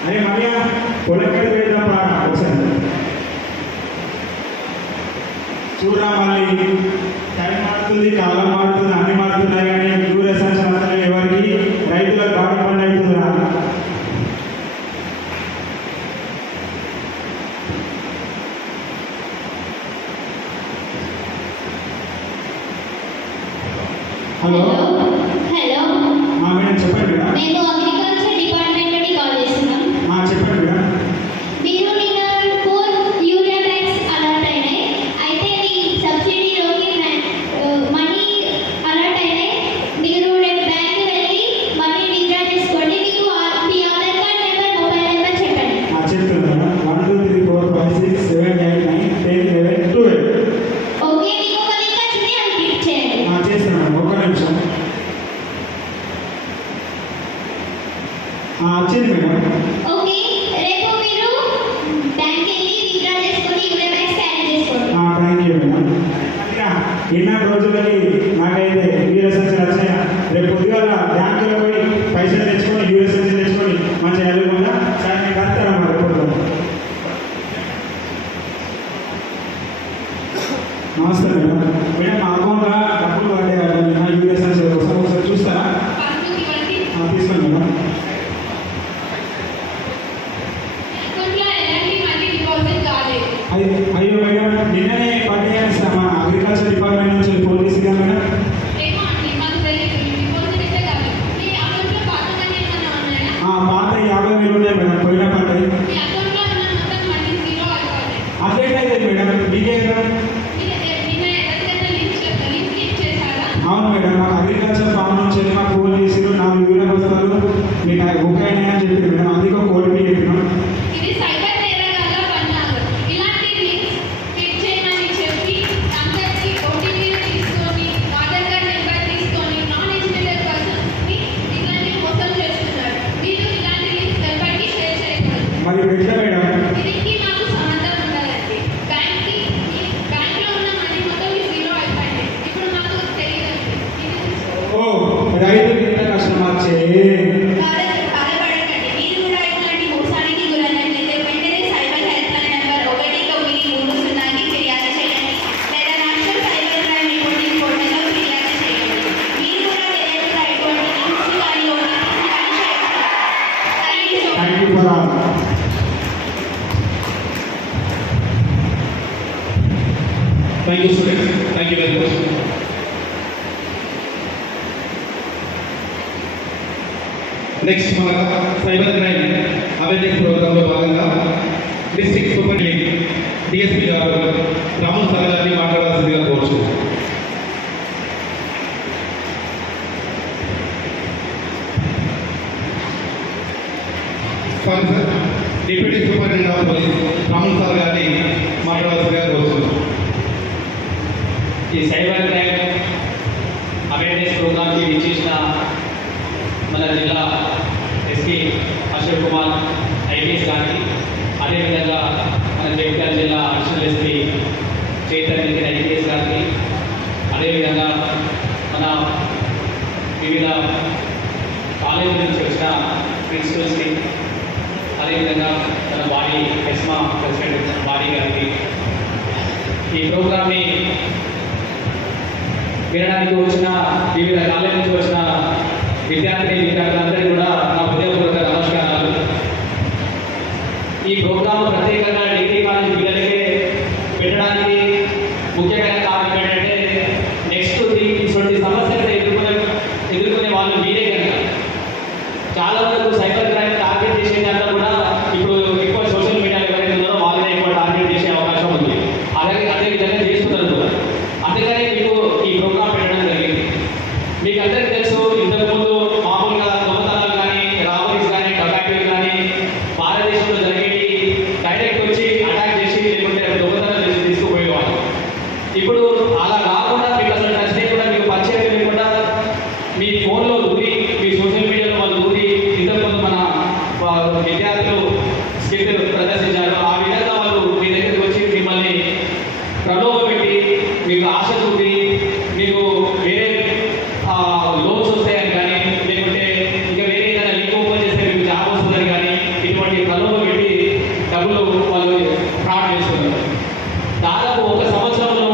అరే మరియా పొలక్కడ వేద్దాం పారా ఒకసారి చూడరా మళ్ళీ time మారుతుంది, కాలం మారుతుంది, అన్ని మారుతున్నాయి, కానీ దూరదర్శన్ సంస్థలు ఎవరికి రైతులకు బాగా పని అవుతుందిరా. హలో హలో మేడం చెప్పండి మేడం. మేము అగ్రికల్చర్ డిపార్ట్మెంట్ నుండి కాల్ చేస్తున్నాం. చెప్పండి మేడం. మీరు నిన్న 4 యూరియా బ్యాగ్స్ అలర్ట్ అయినాయి. అయితే మీ సబ్సిడీలోకి మనీ అలర్ట్ అయినాయి. మీరు రేపు బ్యాంక్ వెళ్ళి మనీ విత్డ్రా చేసుకోండి. మీకు మీ Aadhaar card number, mobile number చెప్పండి. చెప్తాను మేడం. 1 2 3 4 5 6 7 8 9 10 11 12. ఓకే, మీకు ఒక లింక్ వచ్చింది, అది క్లిక్ చేయండి. చేస్తాను మేడం, ఒక్క నిమిషం. వచ్చింది మేడం. ఓకే, రేపు మీరు బ్యాంక్ వెళ్ళి విత్డ్రా చేసుకొని యూరియా బ్యాగ్స్ క్యారీ చేసుకోండి. Thank you madam. ఎన్నో రోజులకి నాకైతే యూఎస్ఎస్ వచ్చిన రేపు పొద్దుగాల బ్యాంకులో పోయి పైసలు తెచ్చుకొని యూఎస్ఎస్ తెచ్చుకొని మంచిగా వెళ్ళకుండా సార్ నేను కడతారా మరి ఎప్పుడు. నమస్తే మేడం. మేడం మా అకౌంట్లో డబ్బులు పడ్డాయి, యూఎస్ఎస్ ఒకసారి చూస్తారా? పాస్బుక్ ఇవ్వండి. తీసుకోండి మేడం. అకౌంట్లో ఎలాంటి మనీ డిపాజిట్ కాలేదు. అయ్యో మేడం, నిన్ననే పడ్డాయని మా అగ్రికల్చర్ డిపార్ట్మెంట్ నుంచి పోలీసుగా మేడం. ఏమో అండి, మాకు తెలియదు. డిపాజిట్ అయితే కాలేదు. మీ అకౌంట్లో పాత మనీ ఏమైనా ఉన్నాయా? పాత 50,000 ఉన్నాయి మేడం, పోయినా పడ్డాయి. మీ అకౌంట్లో ఉన్న మొత్తం మనీ జీరో అయిపోయింది. అట్లయితే మేడం మీకే కదా. నిన్న ఎవరికైనా లింక్ ఇచ్చేసారా? అవును మేడం, మాకు అగ్రికల్చర్ ఫామ్ నుంచి మాకు ఫోన్ చేసి 4 యూరియా బస్తాలు మీకు ఓకే అని చెప్పి మేడం, అందుకే కోడిని చెప్పినాం. ఇది సైబర్ నేరగాళ్ళ పన్నాలు. ఇలాంటి లింక్స్ క్లిక్ చేయమని చెప్పి అందరికీ ఓటీపీ తీసుకొని, ఆధార్ కార్డ్ నెంబర్ తీసుకొని, నాన్ ఎడ్యుకేటెడ్ పర్సన్స్ని ఇట్లాంటి మోసం చేస్తున్నారు. మీరు ఇలాంటి లింక్స్ ఎవరికి షేర్ చేయకూడదు. మరి ఎట్లా మేడం? దీనికి మాకు సంబంధం ఉండదండి. బ్యాంక్లో ఉన్న మనీ మొత్తం జీరో అయిపోయింది. ఇప్పుడు మాకు తెలియదండి. ఓ రైతు ఇంత కష్టమర్చే. బాధపడకండి. మీరు కూడా ఇట్లాంటి మోసానికి గురైనట్లయితే వెంటనే సైబర్ హెల్ప్ లైన్ నెంబర్ 1930కి ఫిర్యాదు చేయండి, లేదా నేషనల్ సైబర్ క్రైమ్ రిపోర్టింగ్ పోర్టల్లో ఫిర్యాదు చేయండి. మీరు కూడా తెలియకుండా ఎటువంటి లింక్స్ కానీ ఓటీపీస్ కానీ చేయకండి. Thank you for all. Thank you, students. Thank you very much. Next మన సైబర్ క్రైమ్ అవేర్నెస్ ప్రోగ్రాంలో భాగంగా డిస్ట్రిక్ట్ సూపరింటెండెంట్ డిఎస్పీ గారు రాముల్ సార్ గారిని మాట్లాడాల్సిందిగా కోరుచు. Sorry sir, deputy superintendent of police Ramul sir గారిని మాట్లాడాల్సిందిగా కోరుచు. ఈ సైబర్ క్రైమ్ అవేర్నెస్ ప్రోగ్రామ్కి విచ్చేసిన మన జిల్లా ఎస్పీ అశోక్ కుమార్ ఐపీఎస్ గారికి, అదేవిధంగా మన జగిత్యాల జిల్లా అడిషనల్ ఎస్పీ చైతన్య ఐపీఎస్ గారికి, అదేవిధంగా మన వివిధ కాలేజీ నుంచి వచ్చిన ప్రిన్సిపల్స్కి, అదేవిధంగా మన బాడీ ఎస్మా ప్రెసిడెంట్ బాడీ గారికి, ఈ ప్రోగ్రామ్ని వినడానికి వచ్చిన వివిధ కాలేజీ నుంచి వచ్చిన విద్యార్థులందరికీ కూడా నా హృదయపూర్వక నమస్కారాలు. ఈ ప్రోగ్రాం ప్రత్యేకంగా డిగ్రీ కాలేజ్ పిల్లలకే పెట్టడానికి ముఖ్యమైన కారణం ఏంటంటే నెక్స్ట్ 20 సమస్యలను ఎదుర్కొనే వాళ్ళు చాలా వరకు సైబర్ క్రైమ్ టార్గెట్ చేసే దాంట్లో కూడా ఇప్పుడు ఎక్కువ సోషల్ మీడియాలో ఎవరైతే ఉన్నారో వాళ్ళనే ఎక్కువ టార్గెట్ చేసే అవకాశం ఉంది. అలాగే అదే విధంగా చేస్తున్నారు కూడా. అందుకనే మీకు ఈ ప్రోగ్రామ్ పెట్టడం జరిగింది. మీకు అందరికీ తెలుసు, ఇంతకుముందు మామూలుగా దొంగతనాలు కానీ, రాబరీస్ కానీ, డకాటీలు కానీ భారతదేశంలో జరిగేవి డైరెక్ట్ వచ్చి అటాక్ చేసి లేకుంటే దొంగతనాలు చేసి తీసుకుపోయేవాళ్ళు. ఇప్పుడు అలా కాకుండా మీకు అసలు టచ్ లేకుండా, మీకు పరిచయం లేకుండా మీ ఫోన్లో దూరి, మీ సోషల్ మీడియాలో వాళ్ళు దూరి, ఇంతకుముందు మన విద్యార్థులు స్కిల్ ప్రదర్శించారు. ఆ విధంగా వాళ్ళు మీ దగ్గరికి వచ్చి మిమ్మల్ని ప్రలోభ పెట్టి, మీకు ఆశ చూపి, మీకు వేరే లోన్స్ వస్తాయని కానీ, లేకుంటే ఇంకా వేరే ఏదైనా లింక్ ఓపెన్ చేస్తే మీకు జాబ్ వస్తుందని కానీ, ఇటువంటి ప్రలోభ పెట్టి డబ్బులు వాళ్ళు ఫ్రాడ్ చేస్తున్నారు. దాదాపు ఒక సంవత్సరంలో,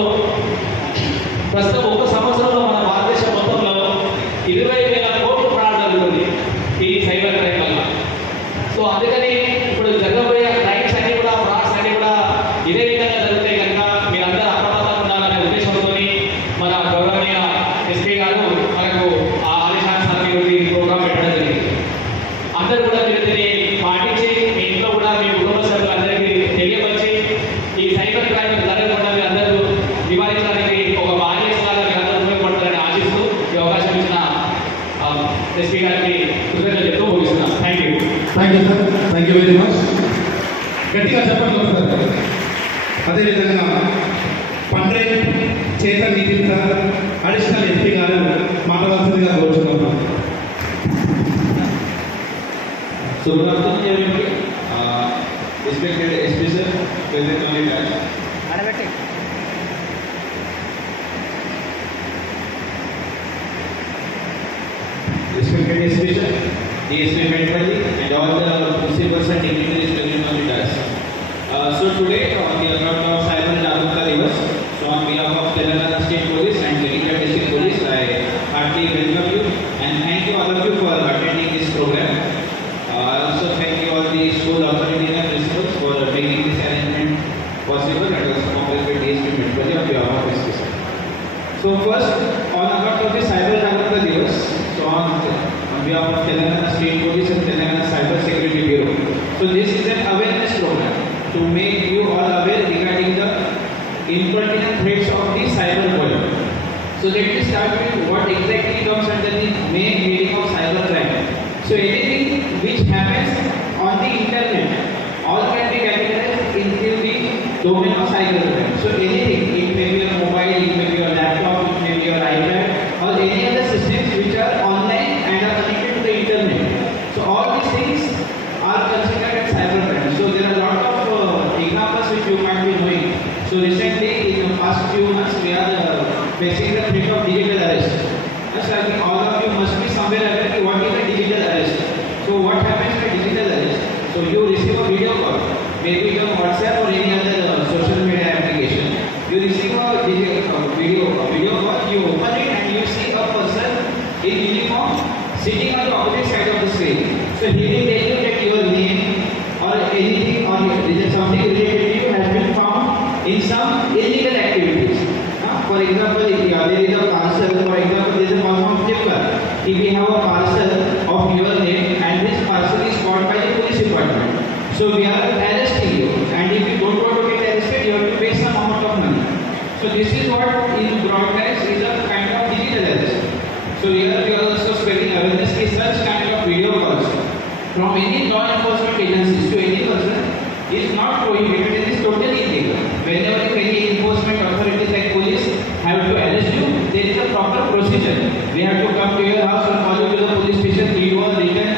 ప్రస్తుతం ఒక సంవత్సరంలో మన భారతదేశం మొత్తంలో 20,000 కోట్లు ఫ్రాడ్ జరుగుతుంది ఈ సైబర్ క్రైమ్ వల్ల. సో అందుకని ఇప్పుడు జరగబోయే క్రైమ్స్ అన్ని కూడా, ఫ్రాడ్స్ అన్ని కూడా ఇదే విధంగా జరిగితే కనుక మీరందరూ అప్రమత్తంగా ఉండాలనే ఉద్దేశంతో మన గౌరవనీయ ఎస్పీ గారు మనకు ఆ ఆదేశానుసారం ఈ ప్రోగ్రాం పెట్టడం జరిగింది. అందరూ కూడా మీరు దీన్ని పాటించి మీ ఇంట్లో కూడా మీ కుటుంబ సభ్యులందరికీ తెలియపరిచి ఈ సైబర్ క్రైమ్ జరగకుండా మీరు అందరూ నివారించడానికి ఒక బాధ్యతగా మీరు అందరూ ఉపయోగపడతారని ఆశిస్తూ ఈ అవకాశం ఇచ్చిన ఎస్పీ గారికి కృతజ్ఞతలు చెప్తూ ముగిస్తున్నాను. Thank you. Thank you sir, thank you very much. గట్టిగా చెప్పండి సార్. అదేవిధంగా Pandre Chetan Nitin sir, additional SP గారు మాట్లాడాల్సిందిగా కోరుచున్నాను. So good afternoon everybody. Respected SP sir, present on the dash. Respected SP sir, DSP Medpalli and all the principals and dignitaries present on the dash. So today on the account of Cyber Jagrukta Divas, so on behalf of Telangana State Police and Jagityal District Police, I heartily welcome you and thank you all of you for attending this program. I also thank you all the school authorities and principals for making this arrangement possible, and also congratulate DSP Medpalli on behalf of SP sir. So first, on account of the Cyber Jagrukta Divas, so on behalf of Telangana State Police and Telangana Cyber Security Bureau. So this is an awareness program to make you all aware regarding the impertinent threats of the cyber world. So let me start with what exactly comes under the main heading of cyber crime. So anything which happens on the internet, all can be categorized into the domain of cyber crime. So anything, it may be your mobile, it may be your laptop, it may be your iPad, or any other systems which are online and are connected to the internet. So all these things are considered as cyber crime. So there are a lot of examples which you might be knowing. So recently, in the past few months, we are facing the threat of digital arrest. So I think all of you must be somewhere aware what is a digital arrest. So what happens with digital arrest? So you receive a video call, maybe on WhatsApp or any other social media application. You receive a video call, you open it and you see a person in uniform sitting on the opposite side of the screen. So he will tell you that your name or anything or something related to you has been found in some illegal activities. For example, if there is a parcel, for example, there is a call from Flipkart. If we have a parcel of your name and this parcel is caught by the police department, so we are arresting you, and if you don't want to get arrested, you have to pay some amount of money. So this is what in broadcast is a kind of digital arrest. So here we are also spreading awareness that such kind of video calls from any law enforcement agencies to any person is not prohibited and is totally illegal. Whenever any enforcement authorities like police have to arrest you, there is a proper procedure. We have to come to your house or call you to the police station, give you a written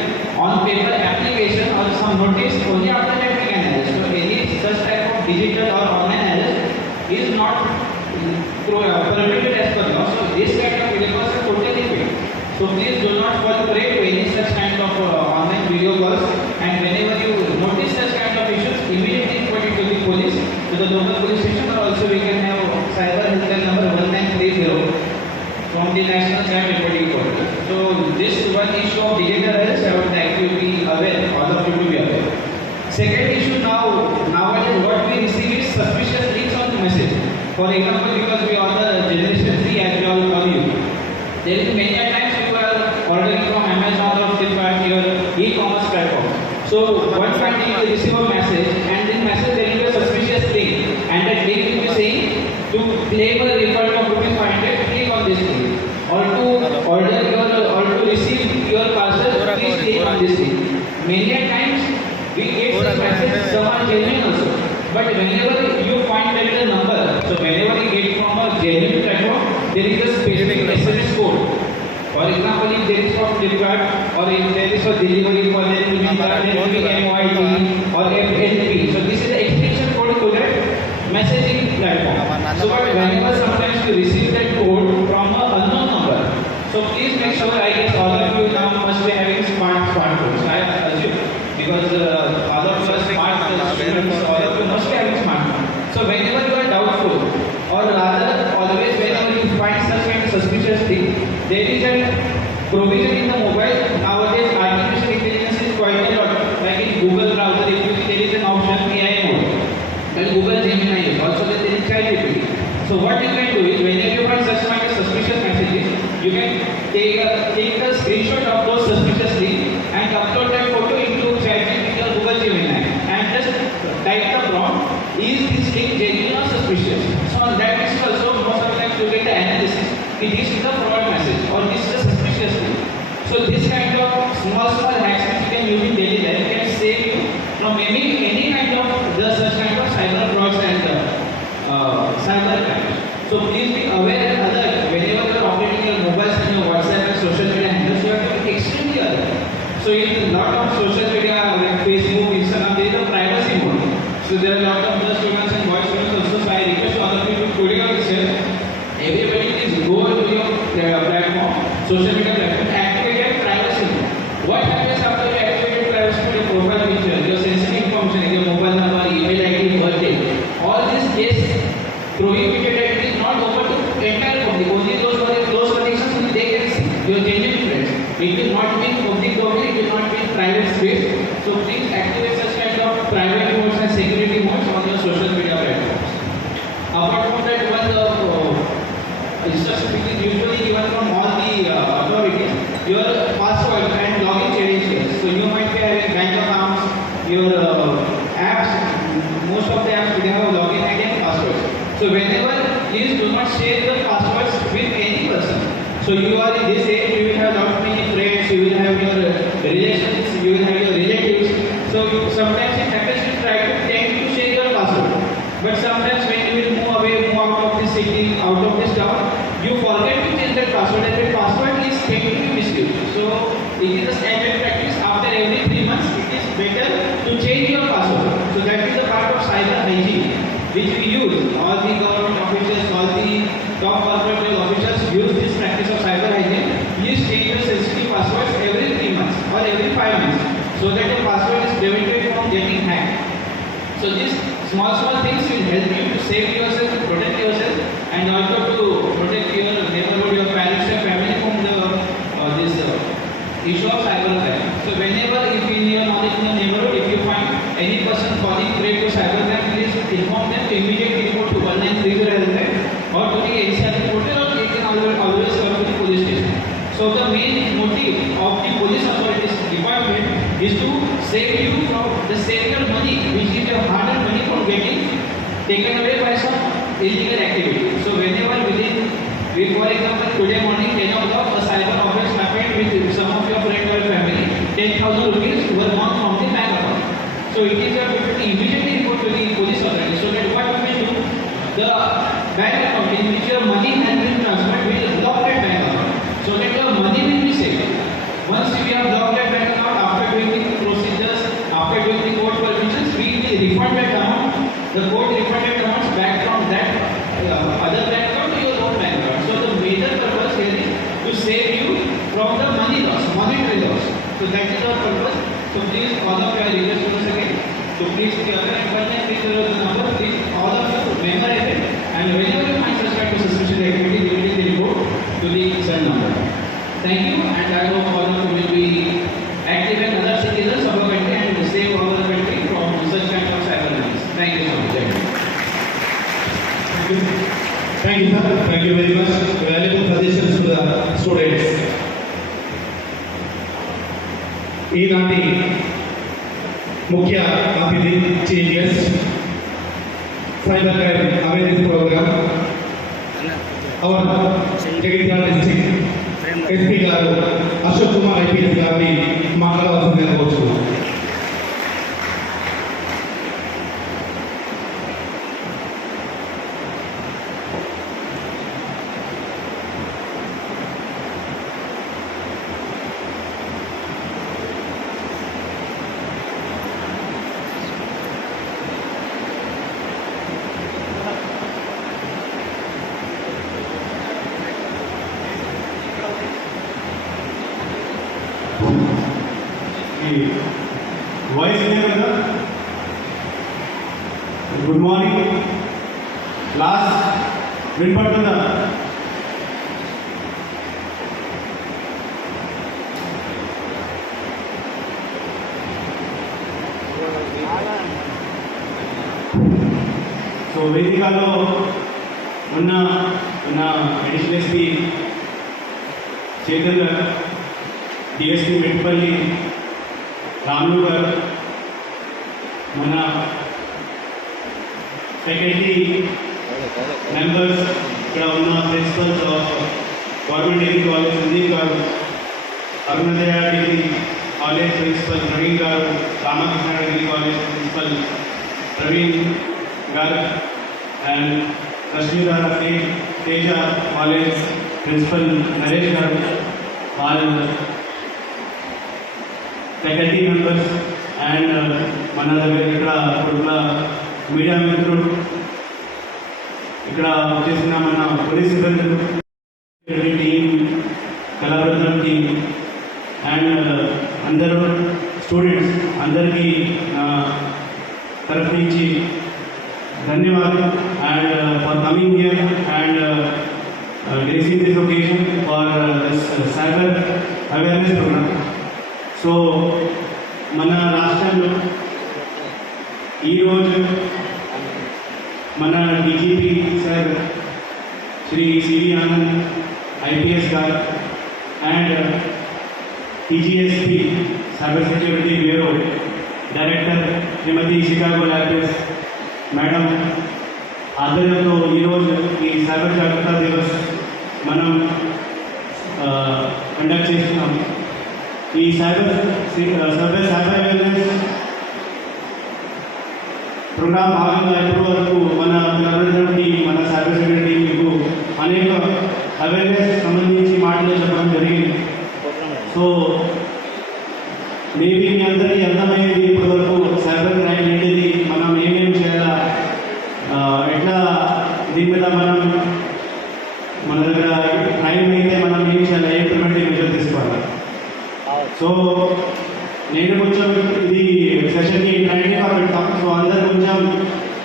on paper application or some notice. Only after that we can arrest. So any such type of digital or online arrest is not prohibited as per law. So this kind of video calls are totally free. So please do not fall prey to any such kind of online video calls. And whenever you notice such kind of issues, immediately report it to the police, to the local police station, or also we can have cyber helpline number 1930 from the National Crime Reporting Portal. So this one issue of digital arrest, I would like you to be aware, all of you to be aware. Second issue nowadays what we receive is suspicious links on the message. For example, because we are the generation Z as we all call you, there is many times you are ordering from Amazon or Flipkart, your e-commerce platforms. So one time you will receive a message, and in message there will be a suspicious link, and that link will be saying to claim a refund of ₹500, click on this link, or to order your or to receive your parcel, please click on this link. Many a times we get such message, some are genuine also, but whenever you find that the number, so whenever you get from a genuine platform, there is a specific SMS code. For example, if there is for Flipkart, or if there is for delivery for then will be MYT or FLP. So this is the extension code to that messaging platform. So but whenever sometimes you receive that code from an unknown number, so please make sure, I guess all of you now must be having smartphones, I assume, because all of us smart students, all of you must be having smartphones. So whenever you are doubtful, or rather always whenever you find such kind of suspicious thing, there is a provision in the mobile. Nowadays artificial intelligence is quite a lot. Like in Google browser, if you see there is an option AI mode, and Google Gemini is also there is ChatGPT. So what you can do is, whenever you find such kind of suspicious messages, you can take a screenshot of those suspicious links and upload that photo into ChatGPT or Google Gemini, and just type the prompt, is this link genuine or suspicious? So on that basis also most of the times you get the analysis, this is a fraud message or this is a suspicious link. So this kind of small hacks which you can use in daily life can save you from maybe any kind of such kind of cyber frauds and cyber crimes. So please be aware and alert whenever you are operating your mobiles and your WhatsApp and social media handles. You have to be extremely alert. So in a lot of social media like Facebook, Instagram, there is a privacy mode. So there are a lot of girl students and boy students also. So I request all of you to today on this here, everybody please go to your platform, social media platform, activate privacy mode. What happens after you activate privacy mode? Your profile picture, your sensitive information, your mobile number, email ID, birthday, all this gets prohibited and it is not open to entire public. Only those who are in close connections only they can see your genuine friends. It will not be in public domain, it will not be in private space. So please activate such kind of private modes and security modes on your social media platforms. Apart from that, one instruction which is usually given from all the authorities, your password and login credentials. So you might be having bank accounts, your apps, most of the apps they have a login ID and passwords. So whenever, please do not share the passwords with any person. So you are in this age, you will have lot many friends, you will have your relations, you will have your relatives. So sometimes it happens you try to tend to share your password. But sometimes when you will move away, move out of this city, out of this town, you forget to change that password and that password is tend to be misused. So it is a standard practice. After every 3 months, it is better to change your password. So that is a part of cyber hygiene which we use. All the government officials, all the top corporate officials use this practice of cyber hygiene. Please change your sensitive passwords every 3 months or every 5 months so that your password is prevented from getting hacked. So these small things will help you to save yourself, to protect yourself, and also to protect your neighborhood, your parents, your family from this issue of cyber crime. So whenever, if in your knowledge in your neighborhood, if you find any person falling prey to cyber crime, please inform them to immediately report to 1930 helpline or to the NCR portal, or they can always come to the police station. So the main motive of the police authorities department is to save you from the save your money, which is your hard-earned money, from getting taken away by some illegal activity. So whenever for example, today morning 10 o'clock, a cyber offense happened with some of your friends or family. 10,000 rupees were gone from the bank account. So it is your duty to immediately report to the police authorities. So that what we will do, the bank account in which your money has been transferred will block that bank account, so that your money will be saved. Once we have blocked that bank account, after doing the procedures, after doing the court permissions, we will refund that amount. The court refunded amounts back from that other bank account to your own bank account. So the major purpose here is to save you from the money loss, monetary loss. So that is our purpose. So please, all of you, I request once again to please the number, please all of you memorize it, and whenever you find such kind of suspicious activity, immediately report to the said number. Thank you, and I hope all of you will be active and other citizens of our country and save our country from such kind of cyber menace. Thank you so much. Thank you, sir. Thank you very much. Valuable suggestions to the students. ఈనాటి ముఖ్య అతిథి chief guest cyber crime awareness program our Jagtial district SP గారు Ashok Kumar IPS గారిని మాట్లాడవలసిందిగా కోరుచున్నాం. Voice clear కదా? Good morning class, వినపడుతుందా? So వేదికలో ఉన్న additional SP Chaitanya, DSP Metpally Ramulu గారు, మన ఫ్యాకల్టీ మెంబర్స్, ఇక్కడ ఉన్న principals of government degree college Sandeep గారు, Arunodaya degree college principal Praveen గారు, Ramakrishna degree college principal Praveen గారు, and Rashmidhara Teja college principal Naresh గారు, వాళ్ళ ఫ్యాకల్టీ మెంబర్స్ అండ్ మన దగ్గర ఇక్కడ ఇప్పుడున్న మీడియా మిత్రులు, ఇక్కడ వచ్చేసిన మన పోలీస్ సిబ్బందులు, టీం, కళాబృందం టీం అండ్ అందరూ స్టూడెంట్స్ అందరికీ తరఫు నుంచి ధన్యవాదాలు and for coming here and gracing this occasion for this cyber awareness program. So మన రాష్ట్రంలో ఈరోజు మన DGP sir Shri CV Anand IPS గారు and TGSP cyber security bureau director Shrimati షికాగో ల్యాబ్స్ మేడం ఆధ్వర్యంలో ఈరోజు ఈ సైబర్ జాగ్రత్త దివస్ మనం కండక్ట్ చేస్తున్నాం. ఈ సైబర్ అవేర్నెస్ ప్రోగ్రామ్ భాగంగా ఇప్పటి వరకు మన కళాబృందంకి, మన సైబర్ సెక్యూరిటీ మీకు అనేక అవేర్నెస్ సంబంధించి మాటలు చెప్పడం జరిగింది. సో మేబీ మీ అందరికీ అర్థమయ్యేది ఇప్పటి వరకు సైబర్ క్రైమ్ ఏంటిది, మనం ఏమేమి చేయాలా, ఎట్లా దీని మీద మన దగ్గర క్రైమ్ అయితే మనం ఏం చేయాలి, ఎటువంటి మెజర్ తీసుకోవాలి. సో నేను కొంచెం ఇది సెషన్కి ట్రైనింగ్గా పెడతాం. సో అందరు కొంచెం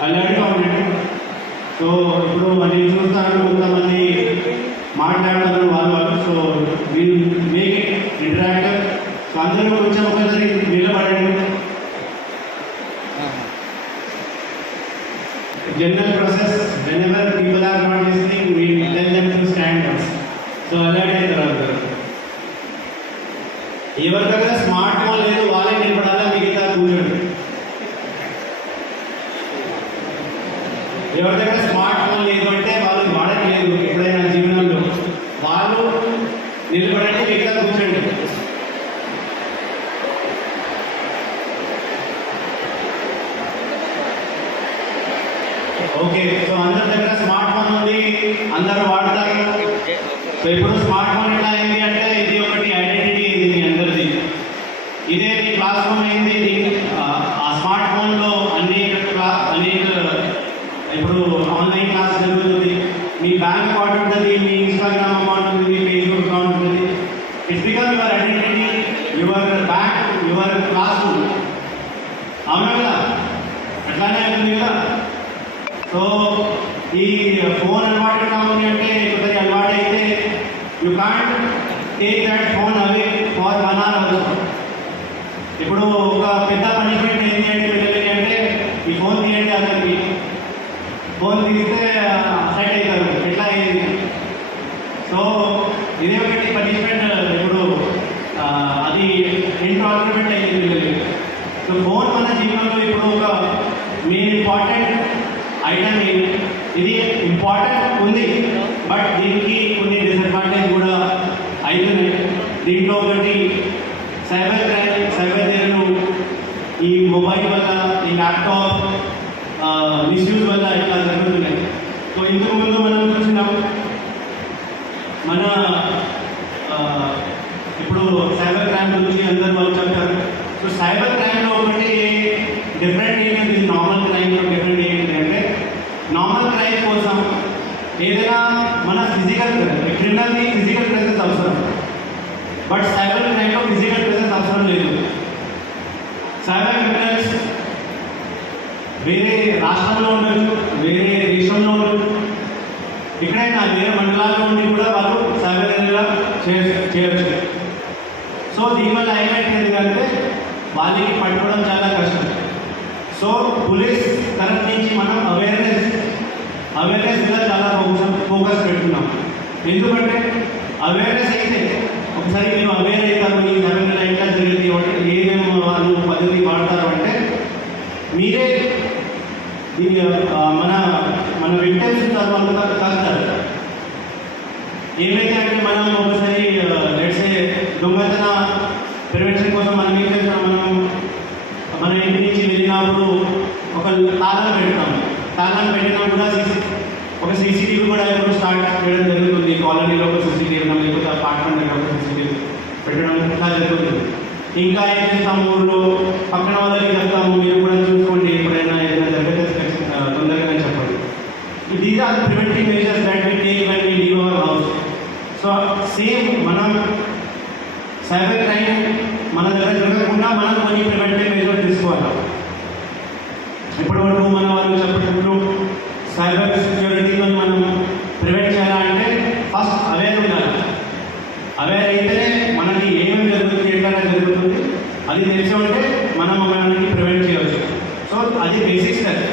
అలర్ట్గా ఉండండి. సో ఇప్పుడు నేను చూస్తాను కొంతమంది మాట్లాడతారు వాళ్ళు. So we'll make it interactive. So అందరూ కొంచెం ఒకసారి నిలబడండి. General process, whenever people are not listening, we tell them to stand up. So alert అయితారు. ఎవరి దగ్గర స్మార్ట్ ఫోన్ లేదు వాళ్ళే నిలబడాలా, మిగతా కూర్చోండి. ఎవరి దగ్గర స్మార్ట్ ఫోన్ లేదు అంటే వాళ్ళు వాడట్లేదు ఎప్పుడైనా జీవనంలో, వాళ్ళు నిలబడండి, మిగతా కూర్చోండి. ఓకే. సో అందరి దగ్గర స్మార్ట్ ఫోన్ ఉంది, అందరూ వాడతారు. సో ఇప్పుడు స్మార్ట్ ఫోన్ ఎట్లా అయింది అంటే ఇది ఒకటి ఐడెంటిటీ, ఇది మీ అందరిది. ఇదే మీ క్లాస్ రూమ్ అయింది. ఆ స్మార్ట్ ఫోన్లో అనేక ఇప్పుడు ఆన్లైన్ క్లాస్ జరుగుతుంది. మీ బ్యాంక్ అకౌంట్ ఉంటుంది, మీ ఇన్స్టాగ్రామ్ అకౌంట్ ఉంటుంది, మీ ఫేస్బుక్ అకౌంట్ ఉంటుంది. It's become your identity, your bank, your class room. అవునా కదా? అట్లానే అవుతుంది కదా? సో ఈ ఫోన్ అలవాటు ఎట్లా ఉంది అంటే కొద్దిగా అలవాటు అయితే you can't take that phone away for 1 hour also. ఇప్పుడు ఒక పెద్ద పనిష్మెంట్ ఏంటి అంటే పిల్లలకి అంటే ఈ ఫోన్ తీయండి, అతనికి ఫోన్ తీస్తే సెట్ అవుతారు. ఎట్లా అయ్యేది? సో ఇదే ఒకటి పనిష్మెంట్. ఇప్పుడు అది ఇంట్లో ఆల్టర్నేట్ అయ్యింది పిల్లలు. సో ఫోన్ మన జీవితంలో ఇప్పుడు ఒక మెయిన్ ఇంపార్టెంట్ ఐటమ్. ఇది ఇంపార్టెంట్ ఉంది, బట్ దీనికి కొన్ని డిసడ్వాంటేజ్ కూడా అవుతున్నాయి. దీంట్లో ఒకటి సైబర్ క్రైమ్, సైబర్ నేరాలు ఈ మొబైల్ వల్ల, ఈ ల్యాప్టాప్ మిస్యూజ్ వల్ల ఇట్లా జరుగుతున్నాయి. సో ఇంతకుముందు మనం చూసినాం మన ఇప్పుడు సైబర్ క్రైమ్ గురించి అందరూ వాళ్ళు చెప్పారు. సో సైబర్ క్రైమ్లో ఒకటి డిఫరెంట్ ఏంటంటే నార్మల్ క్రైమ్లో డిఫరెంట్ ఏంటంటే నార్మల్ క్రైమ్ కోసం ఏదైనా మన ఫిజికల్ క్రిమినల్ని ఫిజికల్ ప్రెసెన్స్ అవసరం, బట్ సైబర్ క్రైమ్లో ఫిజికల్ ప్రెసెన్స్ అవసరం లేదు. సైబర్ క్రిమినల్స్ వేరే రాష్ట్రంలో ఉండొచ్చు, వేరే దేశంలో ఉండొచ్చు, ఎక్కడైనా వేరే మండలాల్లో ఉండి కూడా వాళ్ళు సైబర్ నేరాలు చేయవచ్చు. సో దీనివల్ల ఏమైంది అంటే వాళ్ళకి పట్టుకోవడం చాలా కష్టం. సో పోలీస్ తరఫు నుంచి మనం అవేర్నెస్ మీద చాలా ఫోకస్ పెడుతున్నాం. ఎందుకంటే అవేర్నెస్ అయితే ఒకసారి మీరు అవేర్ అవుతారు, ఈ సైబర్ నేరాలు ఎట్లా జరిగింది, ఏమేమి వాళ్ళు పద్ధతి వాడతారు అంటే మీరే దీని మన విక్టిమ్స్ ఉంటారు, వాళ్ళు కలుగుతారు. ఏమైతే అంటే మనం ఒకసారి లెట్సే దొంగతన ప్రివెన్షన్ కోసం మనం ఏం చేస్తాం, మన ఇంటి నుంచి వెళ్ళినప్పుడు ఒక తాళం పెడతాం. తాళం పెట్టినా కూడా ఒక సీసీటీవీ కూడా ఇప్పుడు స్టార్ట్ చేయడం జరుగుతుంది. కాలనీలో ఒక సీసీటీవీ పెట్టడం, లేకపోతే అపార్ట్మెంట్ దగ్గర ఒక సీసీటీవీ పెట్టడం ఇట్లా జరుగుతుంది. ఇంకా ఏం చేస్తాము, ఊళ్ళో పక్కన వాళ్ళకి చెప్తాము, మీరు కూడా చూసుకోండి, ఎప్పుడైనా ఏదైనా జరిగితే తొందరగానే చెప్పండి. These are preventive measures that we take when we leave our house. So same మనం సైబర్ క్రైమ్ మన దగ్గర జరగకుండా మనం కొన్ని ప్రివెంటివ్ మెజర్స్ తీసుకోవాలి. ఇప్పటివరకు మన వాళ్ళు చెప్పినప్పుడు సైబర్ సెక్యూరిటీలో మనం ప్రివెంట్ చేయాలంటే ఫస్ట్ అవేర్ ఉండాలి. అవేర్ అయితేనే మనకి ఏమేమి జరుగుతుంది, ఎట్లా జరుగుతుంది అది తెలిసి ఉంటే మనం మనకి ప్రివెంట్ చేయవచ్చు. సో అది బేసిక్ స్టెప్.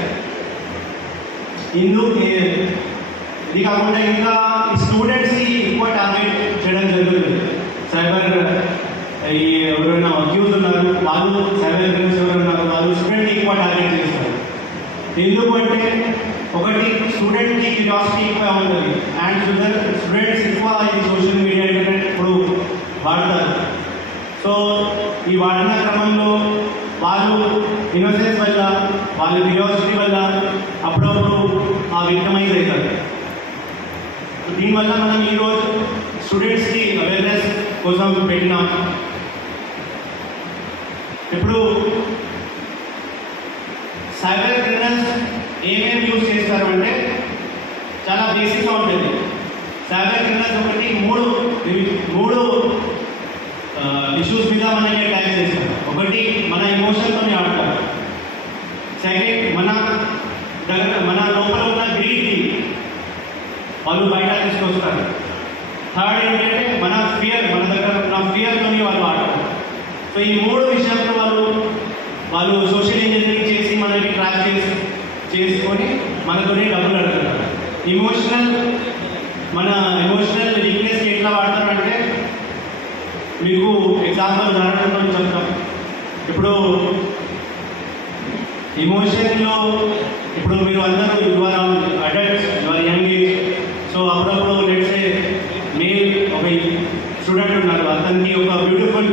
ఇది కాకుండా ఇంకా స్టూడెంట్స్కి ఎక్కువ టార్గెట్ చేయడం జరుగుతుంది. సైబర్ ఈ ఎవరైనా అక్యూజ్ ఉన్నారు, వాళ్ళు సైబర్ క్రైమ్స్ ఎవరు ఉన్నారు, వాళ్ళు స్టూడెంట్కి ఎక్కువ టార్గెట్ చేస్తారు. ఎందుకు అంటే ఒకటి స్టూడెంట్కి క్యూరియాసిటీ ఎక్కువ ఉంటుంది, అండ్ స్టూడెంట్స్ ఎక్కువ ఈ సోషల్ మీడియా ఇంటర్నెట్ ఇప్పుడు వాడతారు. సో ఈ వాడిన క్రమంలో వాళ్ళు ఇన్నోసెన్స్ వల్ల, వాళ్ళ క్యూరియాసిటీ వల్ల అప్పుడప్పుడు ఆ విక్టమైజ్ అవుతారు. దీనివల్ల మనం ఈరోజు స్టూడెంట్స్కి అవేర్నెస్ కోసం పెట్టినాం. ఇప్పుడు సైబర్ క్రిమినల్స్ ఏమేమి యూజ్ చేస్తారు అంటే చాలా బేసిక్గా ఉంటుంది. సైబర్ క్రిమినల్స్ ఒకటి మూడు ఇష్యూస్ మీద మనకి అటాక్ చేస్తారు. ఒకటి మన ఎమోషన్తోనే ఆడతారు. సెకండ్ మన లోపల ఉన్న గ్రీడ్ని వాళ్ళు బయట తీసుకొస్తారు. థర్డ్ ఏంటంటే మన దగ్గర ఉన్న ఫియర్తోని వాళ్ళు ఆడతారు. సో ఈ మూడు విషయాలతో వాళ్ళు సోషల్ ఇంజనీరింగ్ చేసి మనకి ట్రాక్ చేసుకొని మనతోనే డబ్బులు అడుగుతారు. మన ఎమోషనల్ వీక్నెస్కి ఎట్లా వాడతారు అంటే మీకు ఎగ్జాంపుల్ ఉదాహరణతో చెప్తాం. ఇప్పుడు ఎమోషన్లో ఇప్పుడు మీరు అందరూ your adults, your young age. So అప్పుడప్పుడు లెట్స్ సే మేల్ ఒక స్టూడెంట్ ఉన్నారు, అతనికి ఒక బ్యూటిఫుల్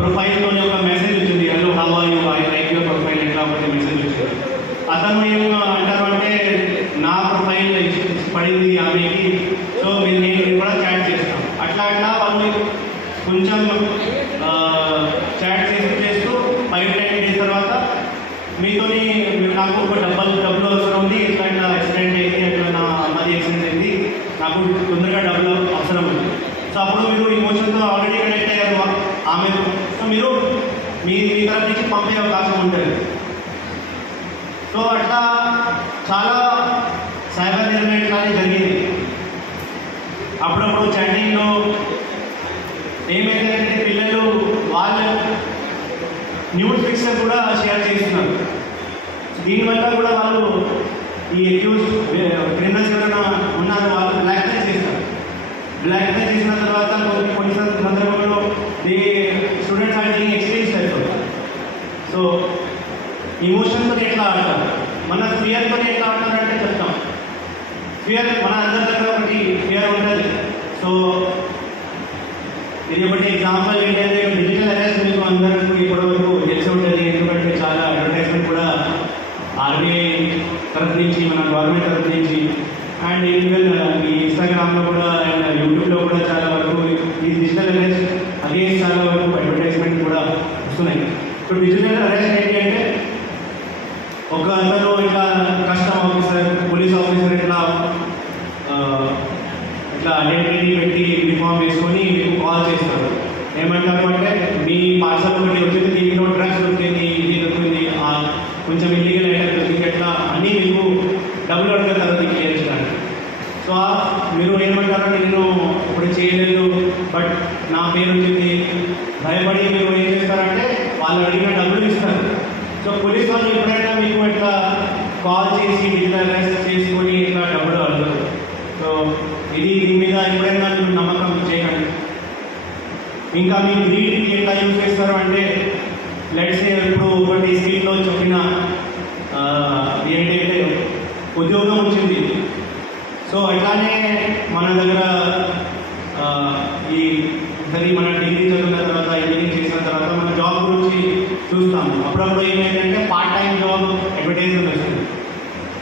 ప్రొఫైల్లోనే ఒక మెసేజ్ వచ్చింది, hello how are you, I like your profile, ఎట్లా ఒకటి మెసేజ్ వచ్చింది. అతను ఏం అంటారు అంటే నా ప్రొఫైల్ పడింది ఆమెకి, సో నేను కూడా చాట్ చేస్తాం. అట్లా వాళ్ళు కొంచెం చాట్ చేస్తూ 5-10 days తర్వాత మీతోని నాకు ఒక డబ్బులు అవసరం ఉంది, ఇట్లా యాక్సిడెంట్ అయింది, అట్లా నా అమ్మది యాక్సిడెంట్ అయింది, నాకు తొందరగా డబ్బులు అవసరం ఉంది. సో అప్పుడు మీరు ఇమోషన్తో ఆల్రెడీ కనెక్ట్ అయ్యారు ఆమె. సో మీరు మీ తరఫు నుంచి పంపే అవకాశం ఉంటుంది. సో అట్లా చాలా సైబర్ నేరం కానీ జరిగింది. అప్పుడప్పుడు చాటింగ్లో ఏమైందంటే పిల్లలు వాళ్ళ న్యూడ్ పిక్చర్ కూడా షేర్ చేస్తున్నారు. దీనివల్ల కూడా వాళ్ళు ఈ అక్యూజ్ క్రిమినల్స్ ఎవరైనా ఉన్నారు వాళ్ళు బ్లాక్మెయిల్ చేస్తారు. బ్లాక్మెయిల్ చేసిన తర్వాత కొన్ని సందర్భంలో స్టూడెంట్స్ ఆర్ టేకింగ్ ఇమోషన్తో ఎట్లా ఆడతారు, మన ఫియర్తో ఎట్లా ఆడతారు అంటే చెప్తాం. ఫియర్ మన అందరి దగ్గర ఒకటి ఫియర్ ఉంటుంది. సో ఇది ఒకటి ఎగ్జాంపుల్ ఏంటంటే డిజిటల్ అరెస్ట్ మీకు అందరికీ ఇప్పటివరకు తెలిసి ఉంటుంది. ఎందుకంటే చాలా అడ్వర్టైజ్మెంట్ కూడా ఆర్బీఐ తరఫు నుంచి, మన గవర్నమెంట్ తరఫు నుంచి, అండ్ ఈవెన్ ఈ ఇన్స్టాగ్రామ్లో కూడా అండ్ యూట్యూబ్లో కూడా చాలా వరకు ఈ డిజిటల్ అరెస్ట్ అగేన్స్ చాలా వరకు అడ్వర్టైజ్మెంట్ కూడా వస్తున్నాయి. ఇప్పుడు డిజిటల్ అరెస్ట్ ఏంటి అంటే ఒక అతను ఇట్లా కస్టమ్ ఆఫీసర్, పోలీస్ ఆఫీసర్ ఇట్లా ఐడెంటిటీ పెట్టి యూనిఫామ్ వేసుకొని మీకు కాల్ చేస్తారు. ఏమంటారు అంటే మీ పార్సల్ ఒకటి వచ్చింది, దీంట్లో డ్రగ్స్ దొరికింది, ఇది దొరికింది, కొంచెం ఇల్లీగల్ ఐటమ్ దొరికింది, ఎట్లా అన్నీ మీకు డబ్బులు అడగదు కదా క్లియర్ చేయడానికి. సో మీరు ఏమంటారంటే నేను ఇప్పుడు చేయలేదు బట్ నా పేరు వచ్చింది, భయపడి మీరు ఏం చేస్తారంటే వాళ్ళు అడిగిన డబ్బులు ఇస్తారు. సో పోలీస్ వాళ్ళు ఎప్పుడైనా మీకు ఇట్లా కాల్ చేసి డిజిటల్ అరెస్ట్ చేసుకొని ఇట్లా డబ్బులు అడగదు. సో దీని మీద ఎప్పుడైనా మీరు నమ్మకం చేయకండి. ఇంకా మీ గ్రీడ్కి ఎట్లా యూజ్ చేస్తారు అంటే లెట్స్ ఇప్పుడు ఒకటి స్క్రీన్లో చెప్పిన ఏంటంటే ఉద్యోగం వచ్చింది. సో అట్లానే మన దగ్గర ఈ సరే మన డిగ్రీ చదివిన తర్వాత, ఇంజనీరింగ్ చేసిన తర్వాత మన జాబ్ గురించి చూస్తాము. అప్పుడప్పుడు ఏమైందంటే పార్ట్ టైం జాబ్ అడ్వర్టైజ్మెంట్ వస్తుంది.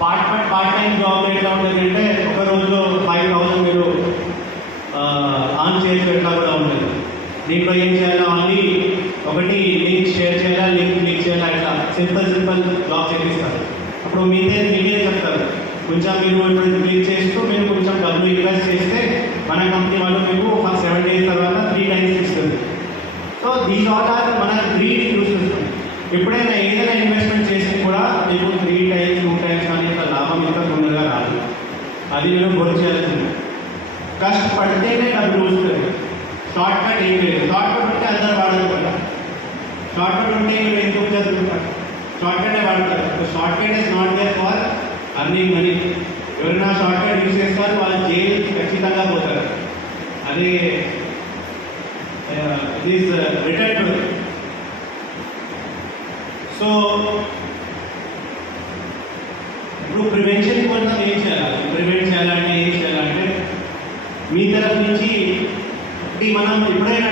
పార్ట్ టైం జాబ్ ఎట్లా ఉంటుంది అంటే ఒక రోజులో 5,000 మీరు ఆన్ చేయొచ్చు, ఎట్లా కూడా ఉంటుంది. దీంట్లో ఏం చేయాలో ఓన్లీ ఒకటి లింక్ షేర్ చేయాలా, లింక్ క్లిక్ చేయాలా, ఇట్లా సింపుల్ జాబ్ చేపిస్తారు. అప్పుడు మీరే చెప్తారు కొంచెం మీరు ఇప్పుడు క్లిక్ చేస్తూ మీరు కొంచెం డబ్బులు ఇన్వెస్ట్ చేస్తే మన కంపెనీ వాళ్ళు మీకు 7 days తర్వాత 3 times ఇస్తుంది. సో దీస్ ఆల్ ఆర్ మన గ్రీడ్ యూస్ చేస్తుంది. ఎప్పుడైనా ఏదైనా ఇన్వెస్ట్మెంట్ చేసి కూడా మీకు 3 times 2 times కానీ ఇంత లాభం ఇంత తొందరగా రాదు. అది నేను గుర్తు చేయాల్సింది. కష్టపడితేనే డబ్బులు వస్తుంది. షార్ట్ కట్ ఏం లేదు. షార్ట్ కట్ ఉంటే అందరూ వాడదు కదా. షార్ట్ కట్ ఉంటే మీరు ఎందుకు చదువుకుంటారు? షార్ట్ కటే వాడతారు. Short cut is not there for earning money. ఎవరైనా షార్ట్ కట్ యూజ్ చేస్తారు వాళ్ళు జైలు ఖచ్చితంగా పోతారు. అది ఇట్ ఈస్ రిటర్న్. సో ఇప్పుడు ప్రివెన్షన్ కోసం ఏం చేయాలి? ప్రివెంట్ చేయాలంటే ఏం చేయాలంటే మీ తరఫు నుంచి మనం ఎప్పుడైనా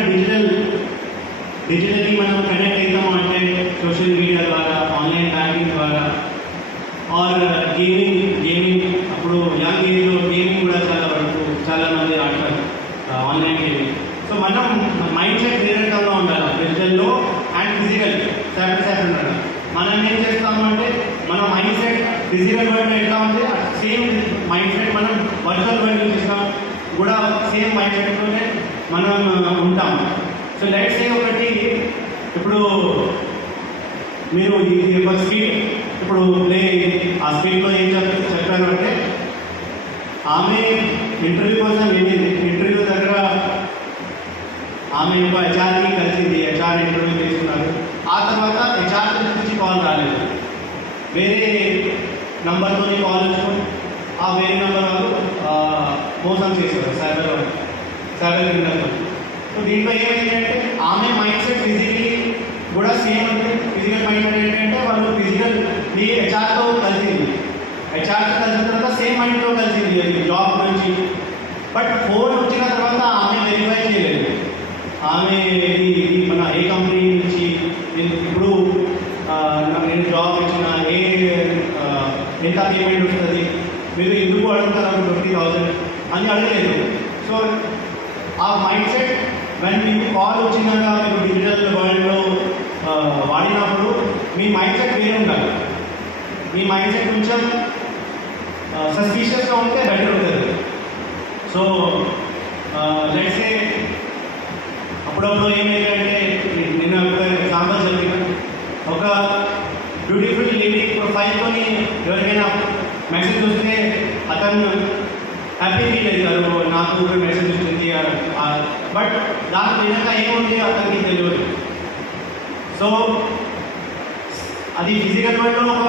డిజిటలీ మనం కనెక్ట్ అవుతాము అంటే సోషల్ మీడియా ద్వారా, ఆన్లైన్ బ్యాంకింగ్ ద్వారా, ఆర్ గేమింగ్ అప్పుడు యంగ్ ఏజ్లో గేమింగ్ కూడా చాలా మంది ఆడతారు, ఆన్లైన్ గేమింగ్. సో మనం మైండ్ సెట్ వేరే రకంగా ఉండాలి, డిజిటల్లో అండ్ ఫిజికల్ సెపరేట్ ఉండాలి. మనం ఏం చేస్తాము అంటే మన మైండ్ సెట్ ఫిజికల్ వరల్డ్ ఎట్లా ఉంది సేమ్ మైండ్ సెట్ మనం వర్చువల్ వరల్డ్ చూస్తాం కూడా సేమ్ మైండ్ సెట్తోనే మనం ఉంటాం. సో లెట్స్ సే ఒకటి ఇప్పుడు మీరు ఒక స్పీడ్ ఇప్పుడు ప్లే ఆ స్పీడ్లో ఏం చెప్పారు అంటే ఆమె ఇంటర్వ్యూ కోసం వెళ్ళింది. ఇంటర్వ్యూ దగ్గర ఆమె ఒక హెచ్ఆర్ని కలిసింది. హెచ్ఆర్ ఇంటర్వ్యూ తీసుకున్నారు. ఆ తర్వాత హెచ్ఆర్ నుంచి కాల్ రాలేదు. వేరే నంబర్తో కాల్ వచ్చుకొని ఆ వేరే నెంబర్ వాళ్ళు మోసం చేశారు, సైబర్ క్రిమినల్. సో దీంట్లో ఏమైందంటే ఆమె మైండ్ సెట్ ఫిజికలీ కూడా సేమ్ ఉంది. ఫిజికల్ మైండ్ సెట్ ఏంటంటే వాళ్ళు ఫిజికల్ మీ హెచ్ఆర్తో కలిసింది. హెచ్ఆర్తో కలిసిన తర్వాత సేమ్ మైండ్తో కలిసింది అది జాబ్ గురించి. బట్ ఫోన్ వచ్చిన తర్వాత ఆమె వెరిఫై చేయలేదు. ఆమె ఇది మన ఏ కంపెనీ నుంచి ఇప్పుడు నేను జాబ్ ఇచ్చిన ఎంత పేమెంట్ వస్తుంది, మీరు ఎందుకు అడుగుతారు 50,000 అని అడగలేదు. సో ఆ మైండ్ సెట్ మీకు కాల్ వచ్చినాక మీరు డిజిటల్ వరల్డ్లో వాడినప్పుడు మీ మైండ్ సెట్ వేరే ఉండాలి. మీ మైండ్ సెట్ కొంచెం సస్పీషియస్గా ఉంటే బెటర్ ఉంటుంది. సో లెట్స్ సే అప్పుడప్పుడు ఏమైందంటే నిన్న ఒక ఎగ్జాంపుల్ చెప్పిన ఒక బ్యూటిఫుల్ లేడీ ప్రొఫైల్తోని ఎవరికైనా మెసేజ్ వస్తే అతను హ్యాపీ ఫీల్ అవుతారు, నాకు ఒక మెసేజ్ వచ్చింది. బట్ దాని వెనక ఏముంది అతనికి తెలియదు. సో అది ఫిజికల్ వరల్డ్లో ఒక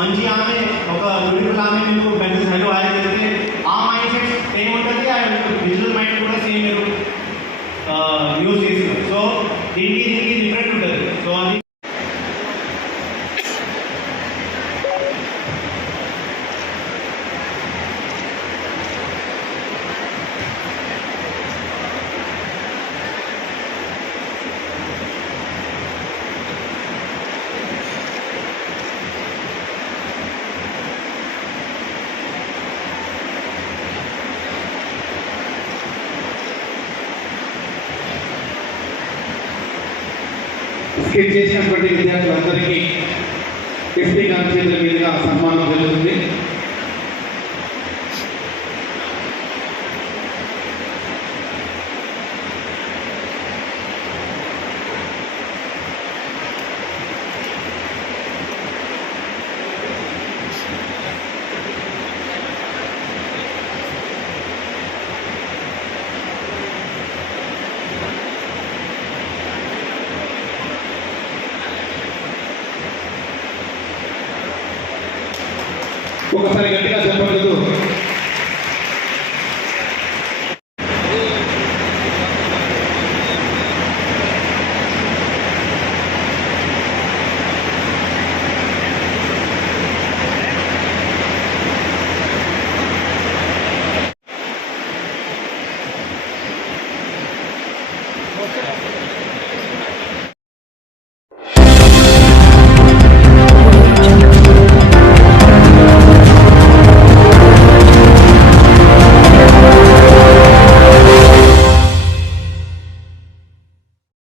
మంచి ఆమె, ఒక బ్యూటిఫుల్ ఆమె మీకు మెసేజ్ హలో హాయ్ చేస్తే ఆ మైండ్ సెట్ సేమ్ ఉంటుంది, ఆ డిజిటల్ మైండ్ కూడా సేమ్ మీరు యూజ్ చేస్తున్నారు. సో దీనికి డిఫరెంట్ ఉంటుంది. సో అది స్కిల్ చేసినటువంటి విద్యార్థులందరికీ ఎస్పీ గారి చేతుల మీదుగా సన్మానం జరుగుతుంది. ఒకసారి గట్టిగా